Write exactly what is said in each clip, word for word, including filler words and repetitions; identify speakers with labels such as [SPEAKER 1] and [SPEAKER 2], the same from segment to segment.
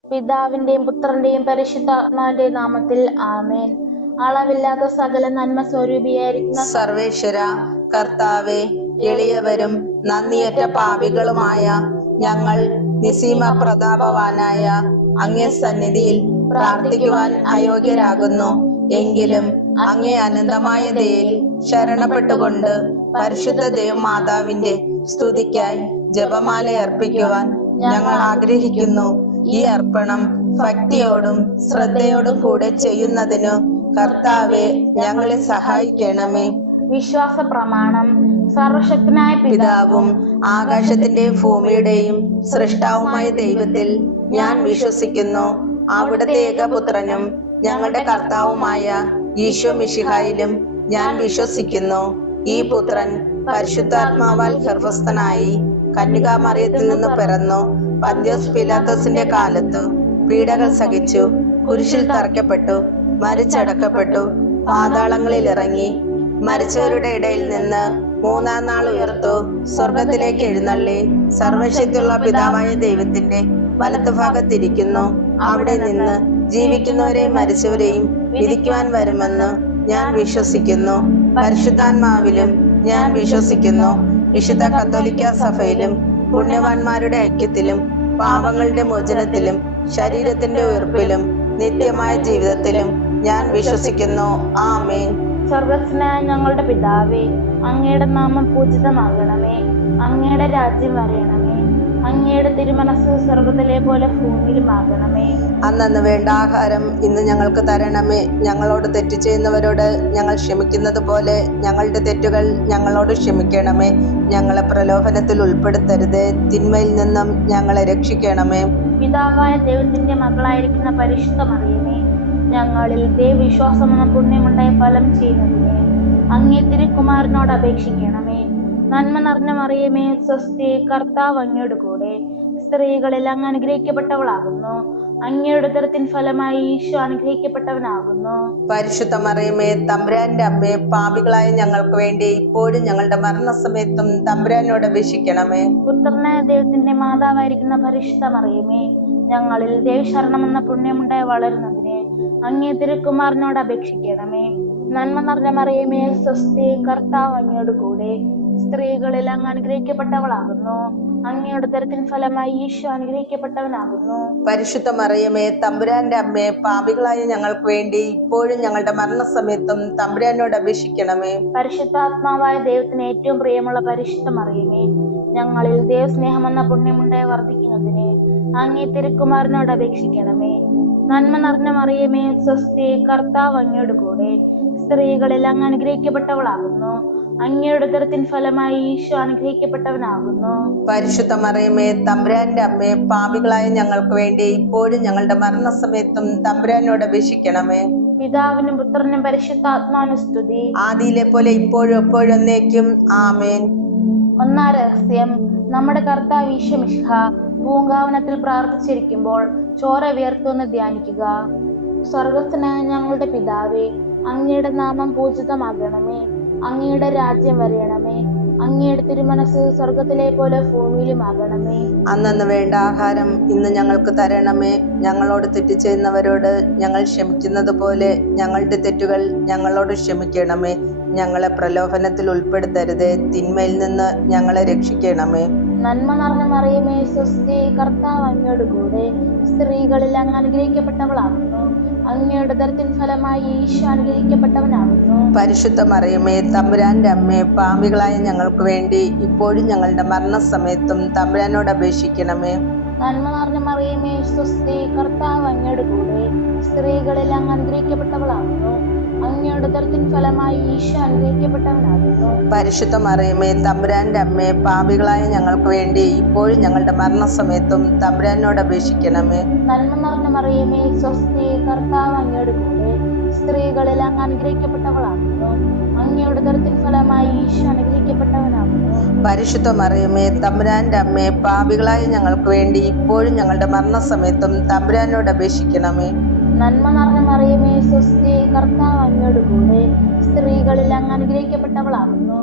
[SPEAKER 1] പിതാവിന്റെയും പുത്രന്റെയും പരിശുദ്ധാത്മാവിന്റെ നാമത്തിൽ ആമേൻ. അളവില്ലാത്ത സകല നന്മ സ്വരൂപിയായിരിക്കുന്ന
[SPEAKER 2] സർവേശ്വര കർത്താവെ, എളിയവരും നന്ദിയറ്റ പാപികളുമായ ഞങ്ങൾ നിസീമ പ്രതാപവാനായ അങ്ങേ സന്നിധിയിൽ പ്രാർത്ഥിക്കുവാൻ അയോഗ്യരാകുന്നു. എങ്കിലും അങ്ങേ അനന്തമായ ദയയിൽ ശരണപ്പെട്ടുകൊണ്ട് പരിശുദ്ധ ദേവമാതാവിന്റെ സ്തുതിക്കായി ജപമാല അർപ്പിക്കുവാൻ ഞങ്ങൾ ആഗ്രഹിക്കുന്നു. ഈ അർപ്പണം ഭക്തിയോടും ശ്രദ്ധയോടും കൂടെ ചെയ്യുന്നതിനു കർത്താവെ ഞങ്ങളെ സഹായിക്കണമേ.
[SPEAKER 1] വിശ്വാസ പ്രമാണം. സർവശക്തനായ
[SPEAKER 2] പിതാവും ആകാശത്തിന്റെയും ഭൂമിയുടെയും സൃഷ്ടാവുമായ ദൈവത്തിൽ ഞാൻ വിശ്വസിക്കുന്നു. അവിടുത്തെ ഏകപുത്രനും ഞങ്ങളുടെ കർത്താവുമായ ഈശോ മിശിഹായിലും ഞാൻ വിശ്വസിക്കുന്നു. ഈ പുത്രൻ പരിശുദ്ധാത്മാവാൽ ഗർഭസ്ഥനായി കന്യകാമറിയത്തിൽ നിന്ന് പിറന്നു. പന്ത്യോസ് പിലാത്തോസിന്റെ കാലത്ത് പീഡകൾ സഹിച്ചു, കുരിശിൽ തറയ്ക്കപ്പെട്ടു, മരിച്ചടക്കപ്പെട്ടു, പാതാളങ്ങളിൽ ഇറങ്ങി, മരിച്ചവരുടെ ഇടയിൽ നിന്ന് മൂന്നാം നാൾ ഉയർത്തു, സ്വർഗത്തിലേക്ക് എഴുന്നള്ളി, സർവശക്തിയുള്ള പിതാവായ ദൈവത്തിന്റെ വലത്തുഭാഗത്തിരിക്കുന്നു. അവിടെ നിന്ന് ജീവിക്കുന്നവരെയും മരിച്ചവരെയും വിധിക്കുവാൻ വരുമെന്ന് ഞാൻ വിശ്വസിക്കുന്നു. പരിശുദ്ധാത്മാവിലും ഞാൻ വിശ്വസിക്കുന്നു. വിശുദ്ധ കത്തോലിക്ക സഭയിലും പുണ്യവാന്മാരുടെ ഐക്യത്തിലും പാപങ്ങളുടെ മോചനത്തിലും ശരീരത്തിന്റെ ഉയർപ്പിലും നിത്യമായ ജീവിതത്തിലും ഞാൻ വിശ്വസിക്കുന്നു. ആമേൻ.
[SPEAKER 1] സ്വർഗസ്നായ ഞങ്ങളുടെ പിതാവേ, അങ്ങയുടെ നാമം പൂജിതമാകണമേ. അങ്ങയുടെ രാജ്യം വരയണമേ. അങ്ങയുടെ തിരുമനസ് സ്വർഗത്തിലെ പോലെ ഭൂമിയിലുമാകണമേ.
[SPEAKER 2] അന്നന്ന് വേണ്ട ആഹാരം ഇന്ന് ഞങ്ങൾക്ക് തരണമേ. ഞങ്ങളോട് തെറ്റ് ചെയ്യുന്നവരോട് ഞങ്ങൾ ക്ഷമിക്കുന്നത് പോലെ ഞങ്ങളുടെ തെറ്റുകൾ ഞങ്ങളോട് ക്ഷമിക്കണമേ. ഞങ്ങളെ പ്രലോഭനത്തിൽ ഉൾപ്പെടുത്തരുത്, തിന്മയിൽ നിന്നും ഞങ്ങളെ രക്ഷിക്കണമേ.
[SPEAKER 1] പിതാവായ ദൈവത്തിന്റെ മകളായിരിക്കുന്ന പരിശുദ്ധ മറിയമേ, ഞങ്ങളിൽ ദൈവവിശ്വാസം എന്ന പുണ്യമുണ്ടായ ഫലം ചെയ്യുന്നതിനെ അങ്ങേ തിരുക്കുമാരനോട് അപേക്ഷിക്കണമേ. നന്മ നിറഞ്ഞ മറിയമേ, സ്വസ്തി, കർത്താവ് അങ്ങയുടെ കൂടെ, സ്ത്രീകളിൽ അങ്ങ് അനുഗ്രഹിക്കപ്പെട്ടവളാകുന്നു. അങ്ങയുടെ ഉദരത്തിൻ ഫലമായി ഈശോ അനുഗ്രഹിക്കപ്പെട്ടവനാകുന്നു.
[SPEAKER 2] പരിശുദ്ധ മറിയമേ, തമ്പുരാന്റെ അമ്മേ, പാപികളായ ഞങ്ങൾക്ക് വേണ്ടി ഇപ്പോഴും ഞങ്ങളുടെ മരണസമയത്തും തമ്പുരാനോട് അപേക്ഷിക്കണമേ.
[SPEAKER 1] പുത്രനായ ദൈവത്തിന്റെ മാതാവായിരിക്കുന്ന പരിശുദ്ധ മറിയമേ, ഞങ്ങളിൽ ദൈവശരണം എന്ന പുണ്യമുണ്ടായ വളരുന്നതിനെ അങ്ങേ തിരുക്കുമാരനോട് അപേക്ഷിക്കണമേ. നന്മ നിറഞ്ഞ മറിയമേ, സ്വസ്തി, കർത്താവ് അങ്ങയുടെ കൂടെ, സ്ത്രീകളിൽ അങ്ങ് അനുഗ്രഹിക്കപ്പെട്ടവളാകുന്നു. അങ്ങയുടെ ഉദരത്തിൻ ഫലമായി ഈശോ അനുഗ്രഹിക്കപ്പെട്ടവനാകുന്നു.
[SPEAKER 2] പരിശുദ്ധ മറിയമേ, തമ്പുരാന്റെ അമ്മേ, പാപികളായ ഞങ്ങൾക്ക് വേണ്ടി ഇപ്പോഴും ഞങ്ങളുടെ മരണസമയത്തും തമ്പുരാനോട് അപേക്ഷിക്കണമേ.
[SPEAKER 1] പരിശുദ്ധാത്മാവായ ദൈവത്തിന് ഏറ്റവും പ്രിയമുള്ള പരിശുദ്ധ മറിയമേ, ഞങ്ങളിൽ ദൈവസ്നേഹം എന്ന പുണ്യമുണ്ടായി വർദ്ധിക്കുന്നതിന് അങ്ങേ തിരുക്കുമാരനോട് അപേക്ഷിക്കണമേ. നന്മ നിറഞ്ഞ മറിയമേ, സ്വസ്തി, കർത്താവ് അങ്ങയുടെ കൂടെ, സ്ത്രീകളിൽ അങ്ങ് അനുഗ്രഹിക്കപ്പെട്ടവളാകുന്നു. അങ്ങയുടെ ഉദരത്തിൻ ഫലമായി ഈശോ അനുഗ്രഹിക്കപ്പെട്ടവനാകുന്നു.
[SPEAKER 2] പരിശുദ്ധ മറിയമേ, തമ്പുരാന്റെ അമ്മേ, പാപികളായ ഞങ്ങൾക്ക് വേണ്ടി ഇപ്പോഴും ഞങ്ങളുടെ മരണസമയത്തും തമ്പുരാനോട് അപേക്ഷിക്കണമേ.
[SPEAKER 1] പിതാവിനും പുത്രനും പരിശുദ്ധാത്മാവിനും സ്തുതി,
[SPEAKER 2] ആദിയിലെ പോലെ ഇപ്പോഴും എപ്പോഴും എന്നേക്കും. ആമേൻ.
[SPEAKER 1] ഒന്നാം രഹസ്യം. നമ്മുടെ കർത്താവ് ഈശോ മിശിഹാ പൂങ്കാവനത്തിൽ പ്രാർത്ഥിച്ചിരിക്കുമ്പോൾ ചോര വിയർത്തുവെന്ന് ധ്യാനിക്കുക. സ്വർഗസ്ഥനായ ഞങ്ങളുടെ പിതാവേ, അങ്ങയുടെ നാമം പൂജിതമാകണമേ. അങ്ങയുടെ രാജ്യം വരയണമേ. അങ്ങയുടെ തിരുമനസ് സ്വർഗത്തിലെ പോലെ ഭൂമിയിലുമാകണമേ.
[SPEAKER 2] അന്നന്ന് വേണ്ട ആഹാരം ഇന്ന് ഞങ്ങൾക്ക് തരണമേ. ഞങ്ങളോട് തെറ്റ് ചെയ്യുന്നവരോട് ഞങ്ങൾ ക്ഷമിക്കുന്നത് പോലെ ഞങ്ങളുടെ തെറ്റുകൾ ഞങ്ങളോട് ക്ഷമിക്കണമേ. ഞങ്ങളെ പ്രലോഭനത്തിൽ ഉൾപ്പെടുത്തരുത്, തിന്മയിൽ നിന്ന് ഞങ്ങളെ രക്ഷിക്കണമേ.
[SPEAKER 1] നന്മ നിറഞ്ഞ മറിയമേ, സ്വസ്തി, കർത്താവ് അങ്ങയുടെ കൂടെ, സ്ത്രീകളിൽ അങ്ങ് അനുഗ്രഹിക്കപ്പെട്ടവളാകുന്നു. അങ്ങയുടെ ഉദരത്തിൻ ഫലമായി ഈശോ അനുഗ്രഹിക്കപ്പെട്ടവനാകുന്നു.
[SPEAKER 2] പരിശുദ്ധ മറിയമേ, തമ്പുരാന്റെ അമ്മേ, പാപികളായ ഞങ്ങൾക്ക് വേണ്ടി ഇപ്പോഴും ഞങ്ങളുടെ മരണസമയത്തും തമ്പുരാനോട് അപേക്ഷിക്കണമേ.
[SPEAKER 1] നന്മ നിറഞ്ഞ മറിയമേ, സ്വസ്തി, കർത്താവ് അങ്ങയുടെ കൂടെ, സ്ത്രീകളിൽ അങ്ങ് അനുഗ്രഹിക്കപ്പെട്ടവളാകുന്നു. അങ്ങയുടെ ഉദരത്തിൻ ഫലമായി ഈശോ അനുഗ്രഹിക്കപ്പെട്ടവനാകുന്നു.
[SPEAKER 2] പരിശുദ്ധ മറിയമേ, തമ്പുരാന്റെ അമ്മേ, പാപികളായ ഞങ്ങൾക്ക് വേണ്ടി ഇപ്പോഴും ഞങ്ങളുടെ മരണസമയത്തും തമ്പുരാനോട് അപേക്ഷിക്കണമേ.
[SPEAKER 1] നന്മ നിറഞ്ഞ മറിയമേ, സ്വസ്തി, കർത്താവ് അങ്ങയുടെ കൂടെ, സ്ത്രീകളിൽ അങ്ങ് അനുഗ്രഹിക്കപ്പെട്ടവളാകുന്നു. അങ്ങയുടെ ഉദരത്തിൻ ഫലമായി ഈശോ അനുഗ്രഹിക്കപ്പെട്ടവനാകുന്നു.
[SPEAKER 2] പരിശുദ്ധ മറിയമേ, തമ്പുരാന്റെ അമ്മേ, പാപികളായ ഞങ്ങൾക്ക് വേണ്ടി ഇപ്പോഴും ഞങ്ങളുടെ മരണസമയത്തും തമ്പുരാനോട് അപേക്ഷിക്കണമേ.
[SPEAKER 1] നന്മ നിറഞ്ഞ മറിയമേ, സ്വസ്തി, കർത്താവ് അങ്ങയുടെ കൂടെ, സ്ത്രീകളിൽ അങ്ങ് അനുഗ്രഹിക്കപ്പെട്ടവളാകുന്നു.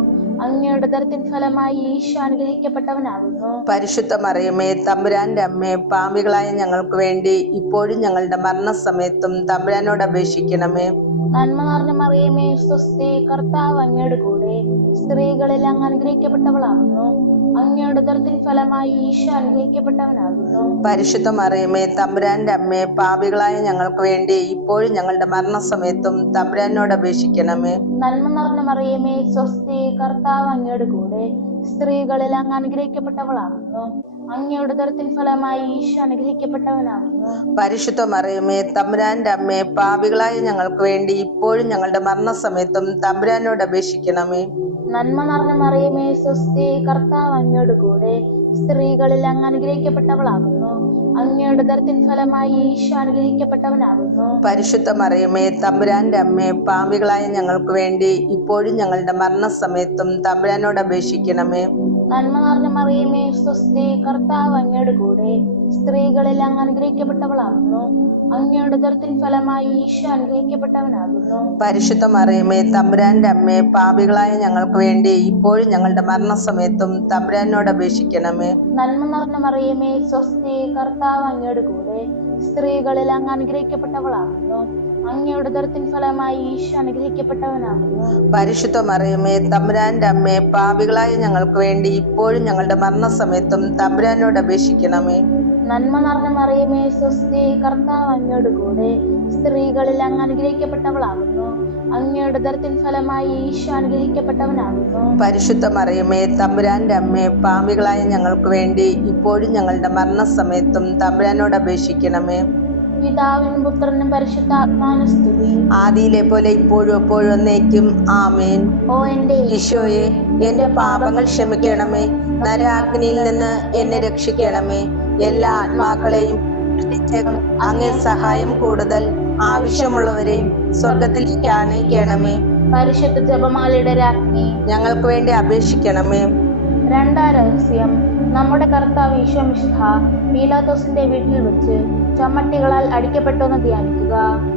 [SPEAKER 1] അങ്ങയുടെ ഉദരത്തിൻ ഫലമായി ഈശോ അനുഗ്രഹിക്കപ്പെട്ടവനാകുന്നു.
[SPEAKER 2] പരിശുദ്ധ മറിയമേ തമ്പുരാന്റെ അമ്മേ, പാപികളായ ഞങ്ങൾക്ക് വേണ്ടി ഇപ്പോഴും ഞങ്ങളുടെ മരണസമയത്തും തമ്പുരാനോട് അപേക്ഷിക്കണമേ.
[SPEAKER 1] നന്മ നിറഞ്ഞ മറിയമേ സ്വസ്തി, കർത്താവ് അങ്ങയുടെ കൂടെ, സ്ത്രീകളിൽ അങ്ങ് അനുഗ്രഹിക്കപ്പെട്ടവളാകുന്നു. അങ്ങയുടെ ഉദരത്തിൻ ഫലമായി ഈശോ അനുഗ്രഹിക്കപ്പെട്ടവനാകുന്നു.
[SPEAKER 2] പരിശുദ്ധ മറിയമേ തമ്പുരാന്റെ അമ്മേ, പാപികളായ ഞങ്ങൾക്ക് വേണ്ടി ഇപ്പോഴും ഞങ്ങളുടെ മരണസമയത്തും തമ്പുരാനോട് അപേക്ഷിക്കണമേ.
[SPEAKER 1] നന്മ നിറഞ്ഞ മറിയമേ സ്വസ്തി, കർത്താവ് അങ്ങയുടെ കൂടെ, സ്ത്രീകളിൽ അങ്ങ് അനുഗ്രഹിക്കപ്പെട്ടവളാകുന്നു. അങ്ങയുടെ ഉദരത്തിൻ ഫലമായി ഈശോ അനുഗ്രഹിക്കപ്പെട്ടവനാകുന്നു.
[SPEAKER 2] പരിശുദ്ധ മറിയമേ തമ്പുരാന്റെ അമ്മേ, പാപികളായ ഞങ്ങൾക്ക് വേണ്ടി ഇപ്പോഴും ഞങ്ങളുടെ മരണസമയത്തും തമ്പുരാനോട് അപേക്ഷിക്കണമേ.
[SPEAKER 1] നന്മ നിറഞ്ഞ മറിയമേ സ്വസ്തി, കർത്താവ് അങ്ങയുടെ കൂടെ, സ്ത്രീകളിൽ അങ്ങ് അനുഗ്രഹിക്കപ്പെട്ടവളാകുന്നു. അങ്ങയുടെ ഉദരത്തിൻ ഫലമായി ഈശോ അനുഗ്രഹിക്കപ്പെട്ടവനാകുന്നു.
[SPEAKER 2] പരിശുദ്ധ മറിയമേ തമ്പുരാന്റെ അമ്മേ, പാപികളായ ഞങ്ങൾക്ക് വേണ്ടി ഇപ്പോഴും ഞങ്ങളുടെ മരണസമയത്തും തമ്പുരാനോട് അപേക്ഷിക്കണമേ.
[SPEAKER 1] നന്മ നിറഞ്ഞ മറിയമേ സ്വസ്തി, കർത്താവ് അങ്ങയുടെ കൂടെ, സ്ത്രീകളിൽ അങ്ങ് അനുഗ്രഹിക്കപ്പെട്ടവളാകുന്നു. അങ്ങയുടെ ഉദരത്തിൻ ഫലമായി ഈശോ അനുഗ്രഹിക്കപ്പെട്ടവനാകുന്നു.
[SPEAKER 2] പരിശുദ്ധ മറിയമേ തമ്പുരാന്റെ അമ്മേ, പാപികളായ ഞങ്ങൾക്ക് വേണ്ടി ഇപ്പോഴും ഞങ്ങളുടെ മരണസമയത്തും തമ്പുരാനോട് അപേക്ഷിക്കണമേ.
[SPEAKER 1] നന്മ നിറഞ്ഞ മറിയമേ സ്വസ്തി, കർത്താവ് അങ്ങയുടെ കൂടെ, സ്ത്രീകളിൽ അങ്ങ് അനുഗ്രഹിക്കപ്പെട്ടവളാകുന്നു. അങ്ങയുടെ ഉദരത്തിൻ ഫലമായി ഈശോ അനുഗ്രഹിക്കപ്പെട്ടവനാകുന്നു.
[SPEAKER 2] പരിശുദ്ധ മറിയമേ തമ്പുരാന്റെ അമ്മേ, പാപികളായ ഞങ്ങൾക്ക് വേണ്ടി ഇപ്പോഴും ഞങ്ങളുടെ മരണസമയത്തും തമ്പുരാനോട് അപേക്ഷിക്കണമേ.
[SPEAKER 1] നന്മ നിറഞ്ഞ മറിയമേ സ്വസ്തി, കർത്താവ് അങ്ങയുടെ കൂടെ, സ്ത്രീകളിൽ അങ്ങ് അനുഗ്രഹിക്കപ്പെട്ടവളാകുന്നു. അങ്ങയുടെ ഉദരത്തിൻ ഫലമായി ഈശോ അനുഗ്രഹിക്കപ്പെട്ടവനാകുന്നു.
[SPEAKER 2] പരിശുദ്ധ മറിയമേ തമ്പുരാന്റെ അമ്മേ, പാപികളായ ഞങ്ങൾക്ക് വേണ്ടി ഇപ്പോഴും ഞങ്ങളുടെ മരണസമയത്തും തമ്പുരാനോട് അപേക്ഷിക്കണമേ.
[SPEAKER 1] പിതാവിനും പുത്രനും പരിശുദ്ധാത്മാവിനും സ്തുതി.
[SPEAKER 2] ആദിയിലെ പോലെ ഇപ്പോഴും എപ്പോഴും എന്നേക്കും ആമേൻ.
[SPEAKER 1] ഓ എന്റെ
[SPEAKER 2] ഈശോയെ, എന്റെ പാപങ്ങൾ ക്ഷമിക്കണമേ. നരകാഗ്നിയിൽ നിന്ന് എന്നെ രക്ഷിക്കണമേ. എല്ലാ ആത്മാക്കളെയും പ്രത്യേകം അങ്ങേ സഹായം കൂടുതൽ ആവശ്യമുള്ളവരെയും സ്വർഗത്തിലേക്ക് ആനയിക്കണമേ.
[SPEAKER 1] പരിശുദ്ധ ജപമാലയുടെ രാജ്ഞി,
[SPEAKER 2] ഞങ്ങൾക്ക് വേണ്ടി അപേക്ഷിക്കണമേ.
[SPEAKER 1] രണ്ടാം രഹസ്യം. നമ്മുടെ കർത്താവ് ഈശോ മിശിഹ പീലാത്തോസിന്റെ വീട്ടിൽ വെച്ച് ചമ്മട്ടികളാൽ അടിക്കപ്പെട്ടു എന്ന് ധ്യാനിക്കുക.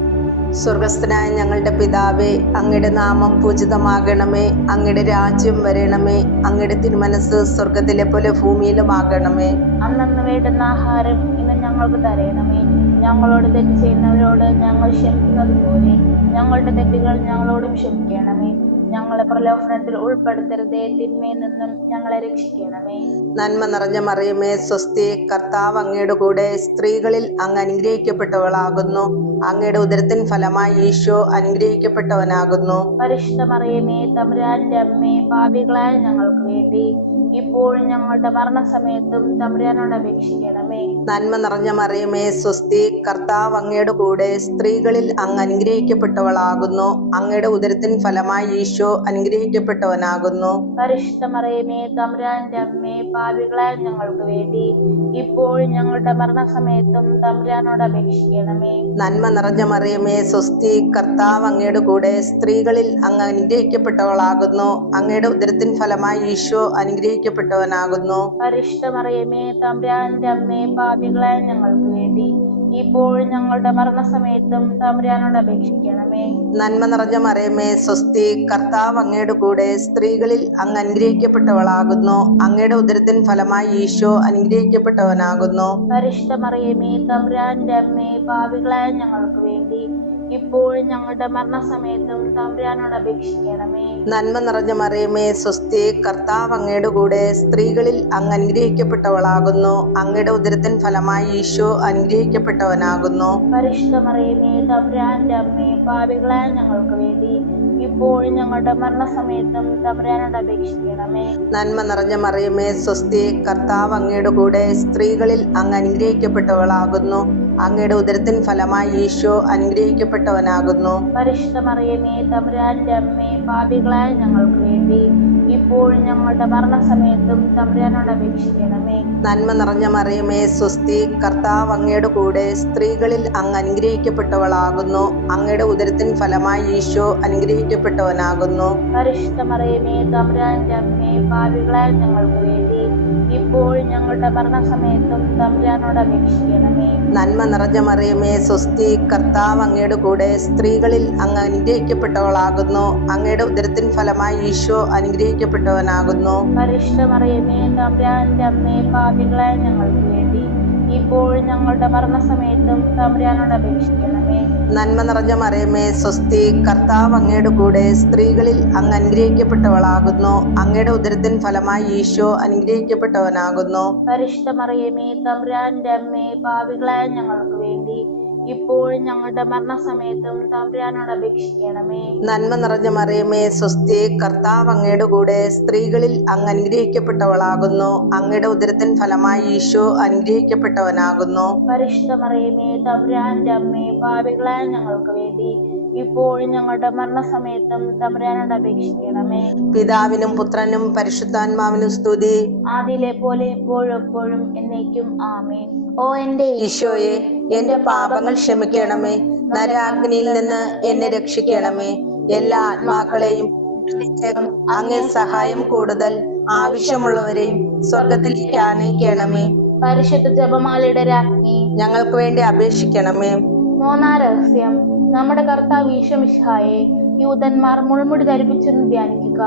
[SPEAKER 2] സ്വർഗസ്ഥനായ ഞങ്ങളുടെ പിതാവേ, അങ്ങയുടെ നാമം പൂജിതമാകണമേ. അങ്ങയുടെ രാജ്യം വരണമേ. അങ്ങയുടെ തിരുമനസ് സ്വർഗത്തിലെ പോലെ ഭൂമിയിലുമാകണമേ.
[SPEAKER 1] അന്നന്ന് വേണ്ടുന്ന ആഹാരം ഇന്ന് ഞങ്ങൾക്ക് തരണമേ. ഞങ്ങളോട് തെറ്റ് ചെയ്യുന്നവരോട് ഞങ്ങൾ ക്ഷമിക്കുന്നത് പോലെ ഞങ്ങളുടെ തെറ്റുകൾ ഞങ്ങളോടും ക്ഷമിക്കണമേ. ഞങ്ങളെ പ്രലോഭനത്തിൽ ഉൾപ്പെടുത്തരുതേ, തിന്മയിൽ നിന്നും ഞങ്ങളെ രക്ഷിക്കണമേ.
[SPEAKER 2] നന്മ നിറഞ്ഞ മറിയമേ സ്വസ്തി, കർത്താവ് അങ്ങയുടെ കൂടെ, സ്ത്രീകളിൽ അങ്ങ് അനുഗ്രഹിക്കപ്പെട്ടവളാകുന്നു. അങ്ങയുടെ ഉദരത്തിൻ ഫലമായി ഈശോ അനുഗ്രഹിക്കപ്പെട്ടവനാകുന്നു.
[SPEAKER 1] പരിശുദ്ധ മറിയമേ തമ്പുരാന്റെ അമ്മേ, പാപികളായ ഞങ്ങൾക്ക് വേണ്ടി ഇപ്പോഴും ഞങ്ങളുടെ മരണസമയത്തും തമ്പുരാനോട് അപേക്ഷിക്കണമേ.
[SPEAKER 2] നന്മ നിറഞ്ഞ മറിയമേ സ്വസ്തി, കർത്താവ് അങ്ങയുടെ കൂടെ, സ്ത്രീകളിൽ അങ്ങ് അനുഗ്രഹിക്കപ്പെട്ടവളാകുന്നു. അങ്ങയുടെ ഉദരത്തിൻ ഫലമായി ഈശോ അനുഗ്രഹിക്കപ്പെട്ടവനാകുന്നു.
[SPEAKER 1] പരിശുദ്ധ മറിയമേ തമ്പുരാന്റെ അമ്മേ, പാപികളായ ഞങ്ങൾക്ക് വേണ്ടി ഇപ്പോഴും ഞങ്ങളുടെ മരണസമയത്തും തമ്പുരാനോട് അപേക്ഷിക്കണമേ.
[SPEAKER 2] നന്മ നിറഞ്ഞ മറിയമേ സ്വസ്തി, കർത്താവ് അങ്ങയുടെ കൂടെ, സ്ത്രീകളിൽ അങ്ങ് അനുഗ്രഹിക്കപ്പെട്ടവളാകുന്നു. അങ്ങയുടെ ഉദരത്തിൻ ഫലമായി ഈശോ അനുഗ്രഹിക്കപ്പെട്ടവനാകുന്നു.
[SPEAKER 1] പരിശുദ്ധ മറിയമേ തമ്പുരാന്റെ അമ്മേ, പാപികളായ ഞങ്ങൾക്ക് വേണ്ടി ഇപ്പോഴും ഞങ്ങളുടെ മരണസമയത്തും തമ്പുരാനോട് അപേക്ഷിക്കണമേ.
[SPEAKER 2] നന്മ നിറഞ്ഞ മറിയമേ സ്വസ്തി, കർത്താവ് അങ്ങയുടെ കൂടെ, സ്ത്രീകളിൽ അങ്ങ് അനുഗ്രഹിക്കപ്പെട്ടവളാകുന്നു. അങ്ങയുടെ ഉദരത്തിൻ ഫലമായി ഈശോ അനുഗ്രഹിക്കപ്പെട്ടവനാകുന്നു.
[SPEAKER 1] പരിശുദ്ധ മറിയമേ തമ്പുരാന്റെ അമ്മേ, പാപികളായ ഞങ്ങൾക്ക് വേണ്ടി ഇപ്പോഴും ഞങ്ങളുടെ മരണസമയത്തും തമ്പുരാനോട് അപേക്ഷിക്കണമേ.
[SPEAKER 2] നന്മ നിറഞ്ഞ മറിയമേ സ്വസ്തി, കർത്താവ് അങ്ങയുടെ കൂടെ, സ്ത്രീകളിൽ അങ്ങ് അനുഗ്രഹിക്കപ്പെട്ടവളാകുന്നു. അങ്ങയുടെ ഉദരത്തിൻ ഫലമായി ഈശോ അനുഗ്രഹിക്കപ്പെട്ടവനാകുന്നു.
[SPEAKER 1] പരിശുദ്ധ മറിയമേ തമ്പുരാന്റെ അമ്മേ, പാപികളായ ഞങ്ങൾക്ക് വേണ്ടി ഇപ്പോഴും ഞങ്ങളുടെ മരണസമയത്തും തമ്പുരാനോട് അപേക്ഷിക്കണമേ.
[SPEAKER 2] നന്മ നിറഞ്ഞ മറിയമേ സ്വസ്തി, കർത്താവ് അങ്ങയുടെ കൂടെ, സ്ത്രീകളിൽ അങ്ങ് അനുഗ്രഹിക്കപ്പെട്ടവളാകുന്നു. അങ്ങയുടെ ഉദരത്തിൻ ഫലമായി ഈശോ അനുഗ്രഹിക്കപ്പെട്ടവനാകുന്നു.
[SPEAKER 1] പരിശുദ്ധ മറിയമേ തമ്പുരാന്റെ അമ്മേ, പാപികളായ ഞങ്ങൾക്ക് വേണ്ടി ഇപ്പോഴും ഞങ്ങളുടെ മരണസമയത്തും തമ്പുരാനോട് അപേക്ഷിക്കണമേ.
[SPEAKER 2] നന്മ നിറഞ്ഞ മറിയമേ സ്വസ്തി, കർത്താവ് അങ്ങയുടെ കൂടെ, സ്ത്രീകളിൽ അങ്ങ് അനുഗ്രഹിക്കപ്പെട്ടവളാകുന്നു. അങ്ങയുടെ ഉദരത്തിൻ ഫലമായി ഈശോ അനുഗ്രഹിക്കപ്പെട്ടവനാകുന്നു.
[SPEAKER 1] പരിശുദ്ധ മറിയമേ തമ്പുരാന്റെ അമ്മേ, പാപികളായ ഞങ്ങൾക്ക് വേണ്ടി ഇപ്പോഴും ഞങ്ങളുടെ മരണസമയത്തും തമ്പുരാനോട് അപേക്ഷിക്കണമേ.
[SPEAKER 2] നന്മ നിറഞ്ഞ മറിയമേ സ്വസ്തി, കർത്താവ് അങ്ങയുടെ കൂടെ, സ്ത്രീകളിൽ അങ്ങ് അനുഗ്രഹിക്കപ്പെട്ടവളാകുന്നു. അങ്ങയുടെ ഉദരത്തിൻ ഫലമായി ഈശോ അനുഗ്രഹിക്കപ്പെട്ടവനാകുന്നു.
[SPEAKER 1] പരിശുദ്ധ മറിയമേ തമ്പുരാന്റെ അമ്മേ, പാപികളായ ഞങ്ങൾക്ക് വേണ്ടി ഇപ്പോഴും ഞങ്ങളുടെ മരണസമയത്തും തമ്പുരാനോട് അപേക്ഷിക്കണമേ.
[SPEAKER 2] നന്മ നിറഞ്ഞ മറിയമേ സ്വസ്തി, കർത്താവ് അങ്ങയുടെ കൂടെ, സ്ത്രീകളിൽ അങ്ങ് അനുഗ്രഹിക്കപ്പെട്ടവളാകുന്നു. അങ്ങയുടെ ഉദരത്തിൻ ഫലമായി ഈശോ അനുഗ്രഹിക്കപ്പെട്ടവനാകുന്നു.
[SPEAKER 1] പരിശുദ്ധ മറിയമേ തമ്പുരാന്റെ അമ്മേ, പാപികളായ ഞങ്ങൾക്ക് വേണ്ടി ഇപ്പോഴും ഞങ്ങളുടെ മരണസമയത്തും തമ്പുരാനോട് അപേക്ഷിക്കണമേ.
[SPEAKER 2] നന്മ നിറഞ്ഞ മറിയമേ സ്വസ്തി, കർത്താവ് അങ്ങയുടെ കൂടെ, സ്ത്രീകളിൽ അങ്ങ് അനുഗ്രഹിക്കപ്പെട്ടവളാകുന്നു. അങ്ങയുടെ ഉദരത്തിൻ ഫലമായി ഈശോ അനുഗ്രഹിക്കപ്പെട്ടവനാകുന്നു.
[SPEAKER 1] പരിശുദ്ധ മറിയമേ തമ്പുരാന്റെ അമ്മേ, പാപികളായ ഞങ്ങൾക്ക് വേണ്ടി ഇപ്പോഴും ഞങ്ങളുടെ മരണസമയത്തും തമ്പുരാനോട് അപേക്ഷിക്കണമേ.
[SPEAKER 2] പിതാവിനും പുത്രനും പരിശുദ്ധാത്മാവിനും സ്തുതി,
[SPEAKER 1] ആദിയിലെ പോലെ ഇപ്പോഴും എപ്പോഴും എന്നേക്കും ആമേൻ. ഓ എന്റെ
[SPEAKER 2] ഈശോയെ, എന്റെ പാപങ്ങൾ ക്ഷമിക്കണമേ. നരകാഗ്നിയിൽ നിന്ന് എന്നെ രക്ഷിക്കണമേ. എല്ലാ ആത്മാക്കളെയും അങ്ങേ സഹായം കൂടുതൽ ആവശ്യമുള്ളവരെയും സ്വർഗത്തിലേക്ക് ആനയിക്കണമേ.
[SPEAKER 1] പരിശുദ്ധ ജപമാലയുടെ രാജ്ഞി,
[SPEAKER 2] ഞങ്ങൾക്ക് വേണ്ടി അപേക്ഷിക്കണമേ.
[SPEAKER 1] മൂന്നാം രഹസ്യം, നമ്മുടെ കർത്താവ് ഈശോ മിശിഹായെ യൂതന്മാർ മുൾമുടി ധരിപ്പിച്ചെന്ന് ധ്യാനിക്കുക.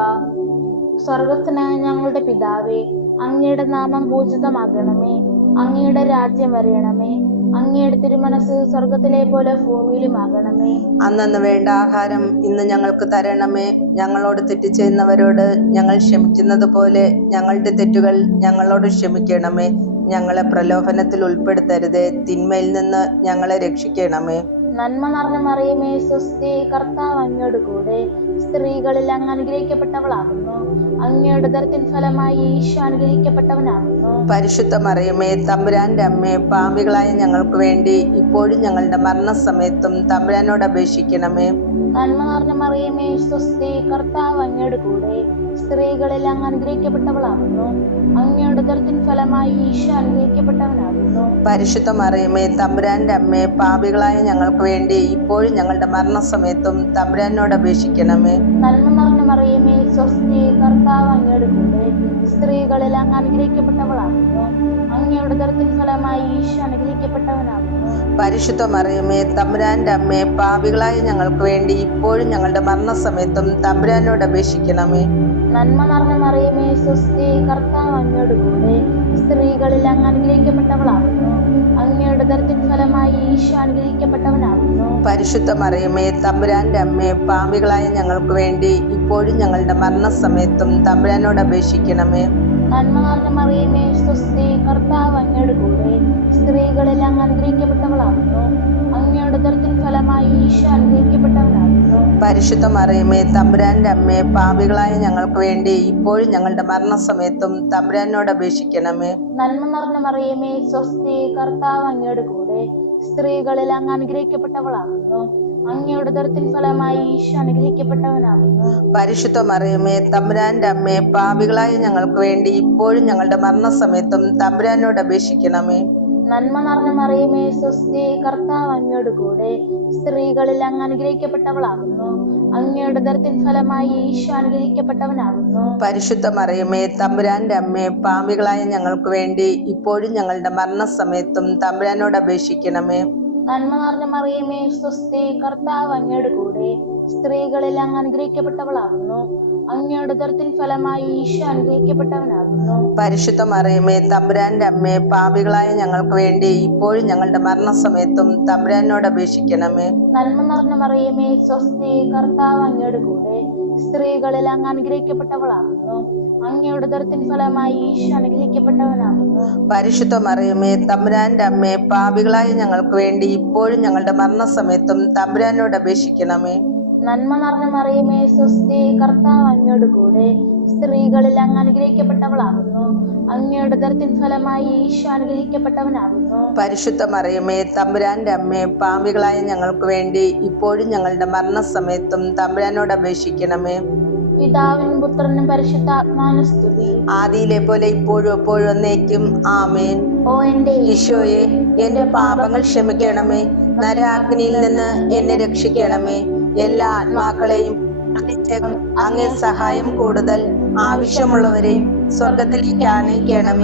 [SPEAKER 1] സ്വർഗസ്ഥനായ ഞങ്ങളുടെ പിതാവേ, അങ്ങയുടെ നാമം പൂജിതമാകണമേ. അങ്ങയുടെ രാജ്യം വരയണമേ. അങ്ങയുടെ തിരുമനസ് സ്വർഗത്തിലെ പോലെ ഭൂമിയിലുമാകണമേ.
[SPEAKER 2] അന്നന്ന് വേണ്ട ആഹാരം ഇന്ന് ഞങ്ങൾക്ക് തരണമേ. ഞങ്ങളോട് തെറ്റ് ചെയ്യുന്നവരോട് ഞങ്ങൾ ക്ഷമിക്കുന്നത് പോലെ ഞങ്ങളുടെ തെറ്റുകൾ ഞങ്ങളോട് ക്ഷമിക്കണമേ. ഞങ്ങളെ പ്രലോഭനത്തിൽ ഉൾപ്പെടുത്തരുതേ, തിന്മയിൽ നിന്ന് ഞങ്ങളെ രക്ഷിക്കണമേ.
[SPEAKER 1] നന്മ നിറഞ്ഞ മറിയമേ സ്വസ്തി, കർത്താവ് അങ്ങയോട് കൂടെ, സ്ത്രീകളിൽ അങ്ങ് അനുഗ്രഹിക്കപ്പെട്ടവളാകുന്നു. അങ്ങയുടെ ഉദരത്തിൻ ഫലമായി ഈശോ അനുഗ്രഹിക്കപ്പെട്ടവനാകുന്നു.
[SPEAKER 2] പരിശുദ്ധ മറിയമേ തമ്പുരാന്റെ അമ്മേ, പാപികളായ ഞങ്ങൾക്ക് വേണ്ടി ഇപ്പോഴും ഞങ്ങളുടെ മരണസമയത്തും തമ്പുരാനോട് അപേക്ഷിക്കണമേ.
[SPEAKER 1] നന്മ നിറഞ്ഞ മറിയമേ സ്വസ്തി, കർത്താവ് അങ്ങയോട് കൂടെ, സ്ത്രീകളിൽ അങ്ങ് അനുഗ്രഹിക്കപ്പെട്ടവളാകുന്നു. അങ്ങയുടെ ഉദരത്തിൻ ഫലമായി ഈശോ അനുഗ്രഹിക്കപ്പെട്ടവനാകുന്നു.
[SPEAKER 2] പരിശുദ്ധ മറിയമേ തമ്പുരാന്റെ അമ്മേ, പാപികളായ ഞങ്ങൾക്ക് വേണ്ടി ഇപ്പോഴും ഞങ്ങളുടെ മരണസമയത്തും തമ്പുരാനോട് അപേക്ഷിക്കണമേ.
[SPEAKER 1] നന്മ നിറഞ്ഞ മറിയമേ സ്വസ്തി, കർത്താവ് അങ്ങയോട് കൂടെ, സ്ത്രീകളിൽ അങ്ങ് അനുഗ്രഹിക്കപ്പെട്ടവളാകുന്നു. അങ്ങയുടെ ഉദരത്തിൻ ഫലമായി ഈശോ അനുഗ്രഹിക്കപ്പെട്ടവനാകുന്നു.
[SPEAKER 2] പരിശുദ്ധ മറിയമേ തമ്പുരാന്റെ അമ്മേ, പാപികളായ ഞങ്ങൾക്ക് വേണ്ടി ഇപ്പോഴും ഞങ്ങളുടെ മരണസമയത്തും തമ്പുരാനോട് അപേക്ഷിക്കണമേ.
[SPEAKER 1] നന്മ നിറഞ്ഞ മറിയമേ സ്വസ്തി, കർത്താവ് അങ്ങയോട് കൂടെ, സ്ത്രീകളിൽ അങ്ങ് അനുഗ്രഹിക്കപ്പെട്ടവളാകുന്നു. അങ്ങയുടെ ഉദരത്തിൻ ഫലമായി ഈശോ അനുഗ്രഹിക്കപ്പെട്ടവനാകുന്നു.
[SPEAKER 2] പരിശുദ്ധ മറിയമേ തമ്പുരാന്റെ അമ്മേ, പാപികളായ ഞങ്ങൾക്ക് വേണ്ടി ഇപ്പോഴും ഞങ്ങളുടെ മരണസമയത്തും തമ്പുരാനോട് അപേക്ഷിക്കണമേ.
[SPEAKER 1] നന്മ നിറഞ്ഞ മറിയമേ സ്വസ്തി, കർത്താവ് അങ്ങയോട് കൂടെ, സ്ത്രീകളിൽ അങ്ങ് അനുഗ്രഹിക്കപ്പെട്ടവളാകുന്നു. അങ്ങയുടെ ഉദരത്തിൻ ഫലമായി ഈശോ അനുഗ്രഹിക്കപ്പെട്ടവനാകുന്നു.
[SPEAKER 2] പരിശുദ്ധ മറിയമേ തമ്പുരാന്റെ അമ്മേ, പാപികളായ ഞങ്ങൾക്ക് വേണ്ടി ഇപ്പോഴും ഞങ്ങളുടെ മരണസമയത്തും തമ്പുരാനോട് അപേക്ഷിക്കണമേ.
[SPEAKER 1] നന്മ നിറഞ്ഞ മറിയമേ സ്വസ്തി, കർത്താവ് അങ്ങയോട് കൂടെ, സ്ത്രീകളിൽ അങ്ങ് അനുഗ്രഹിക്കപ്പെട്ടവളാകുന്നു. അങ്ങയുടെ ഉദരത്തിൻ ഫലമായി ഈശോ അനുഗ്രഹിക്കപ്പെട്ടവനാകുന്നു.
[SPEAKER 2] പരിശുദ്ധ മറിയമേ തമ്പുരാന്റെ അമ്മേ, പാപികളായ ഞങ്ങൾക്ക് വേണ്ടി ഇപ്പോഴും ഞങ്ങളുടെ മരണസമയത്തും തമ്പുരാനോട് അപേക്ഷിക്കണമേ.
[SPEAKER 1] നന്മ നിറഞ്ഞ മറിയമേ സ്വസ്തി, കർത്താവ് അങ്ങയോട് കൂടെ, സ്ത്രീകളിൽ അങ്ങ് അനുഗ്രഹിക്കപ്പെട്ടവളാകുന്നു. അങ്ങയുടെ ഉദരത്തിൻ ഫലമായി ഈശോ അനുഗ്രഹിക്കപ്പെട്ടവനാകുന്നു.
[SPEAKER 2] പരിശുദ്ധ മറിയമേ തമ്പുരാന്റെ അമ്മേ, പാപികളായ ഞങ്ങൾക്ക് വേണ്ടി ഇപ്പോഴും ഞങ്ങളുടെ മരണസമയത്തും തമ്പുരാനോട് അപേക്ഷിക്കണമേ.
[SPEAKER 1] നന്മ നിറഞ്ഞ മറിയമേ സ്വസ്തി, കർത്താവ് അങ്ങയോട് കൂടെ, സ്ത്രീകളിൽ അങ്ങ് അനുഗ്രഹിക്കപ്പെട്ടവളാകുന്നു. അങ്ങയുടെ ഉദരത്തിൻ ഫലമായി ഈശോ അനുഗ്രഹിക്കപ്പെട്ടവനാകുന്നു.
[SPEAKER 2] പരിശുദ്ധ മറിയമേ തമ്പുരാന്റെ അമ്മേ, പാപികളായ ഞങ്ങൾക്ക് വേണ്ടി ഇപ്പോഴും ഞങ്ങളുടെ മരണസമയത്തും തമ്പുരാനോട് അപേക്ഷിക്കണമേ.
[SPEAKER 1] നന്മ നിറഞ്ഞ മറിയമേ സ്വസ്തി, കർത്താവ് അങ്ങയോട് കൂടെ, സ്ത്രീകളിൽ അങ്ങ് അനുഗ്രഹിക്കപ്പെട്ടവളാകുന്നു. അങ്ങയുടെ ഉദരത്തിൻ ഫലമായി ഈശോ അനുഗ്രഹിക്കപ്പെട്ടവനാകുന്നു.
[SPEAKER 2] പരിശുദ്ധ മറിയമേ തമ്പുരാന്റെ അമ്മേ, പാപികളായ ഞങ്ങൾക്ക് വേണ്ടി ഇപ്പോഴും ഞങ്ങളുടെ മരണസമയത്തും തമ്പുരാനോട് അപേക്ഷിക്കണമേ.
[SPEAKER 1] നന്മ നിറഞ്ഞ മറിയമേ സ്വസ്തി, കർത്താവ് അങ്ങയോട് കൂടെ, സ്ത്രീകളിൽ അങ്ങ് അനുഗ്രഹിക്കപ്പെട്ടവളാകുന്നു. അങ്ങയുടെ ഉദരത്തിൻ ഫലമായി ഈശോ അനുഗ്രഹിക്കപ്പെട്ടവനാകുന്നു.
[SPEAKER 2] പരിശുദ്ധ മറിയമേ തമ്പുരാന്റെ അമ്മേ, പാപികളായ ഞങ്ങൾക്ക് വേണ്ടി ഇപ്പോഴും ഞങ്ങളുടെ മരണസമയത്തും തമ്പുരാനോട് അപേക്ഷിക്കണമേ.
[SPEAKER 1] പിതാവിനും പുത്രനും പരിശുദ്ധാത്മാവിനും സ്തുതി,
[SPEAKER 2] ആദിയിലെ പോലെ ഇപ്പോഴും എപ്പോഴും എന്നേക്കും ആമേൻ.
[SPEAKER 1] ഓ എന്റെ
[SPEAKER 2] ഈശോയെ, എന്റെ പാപങ്ങൾ ക്ഷമിക്കണമേ. നരകാഗ്നിയിൽ നിന്ന് എന്നെ രക്ഷിക്കണമേ. എല്ലാ ആത്മാക്കളെയും അങ്ങേ സഹായം കൂടുതൽ ആവശ്യമുള്ളവരെയും സ്വർഗത്തിലേക്ക് ആനയിക്കണമേ.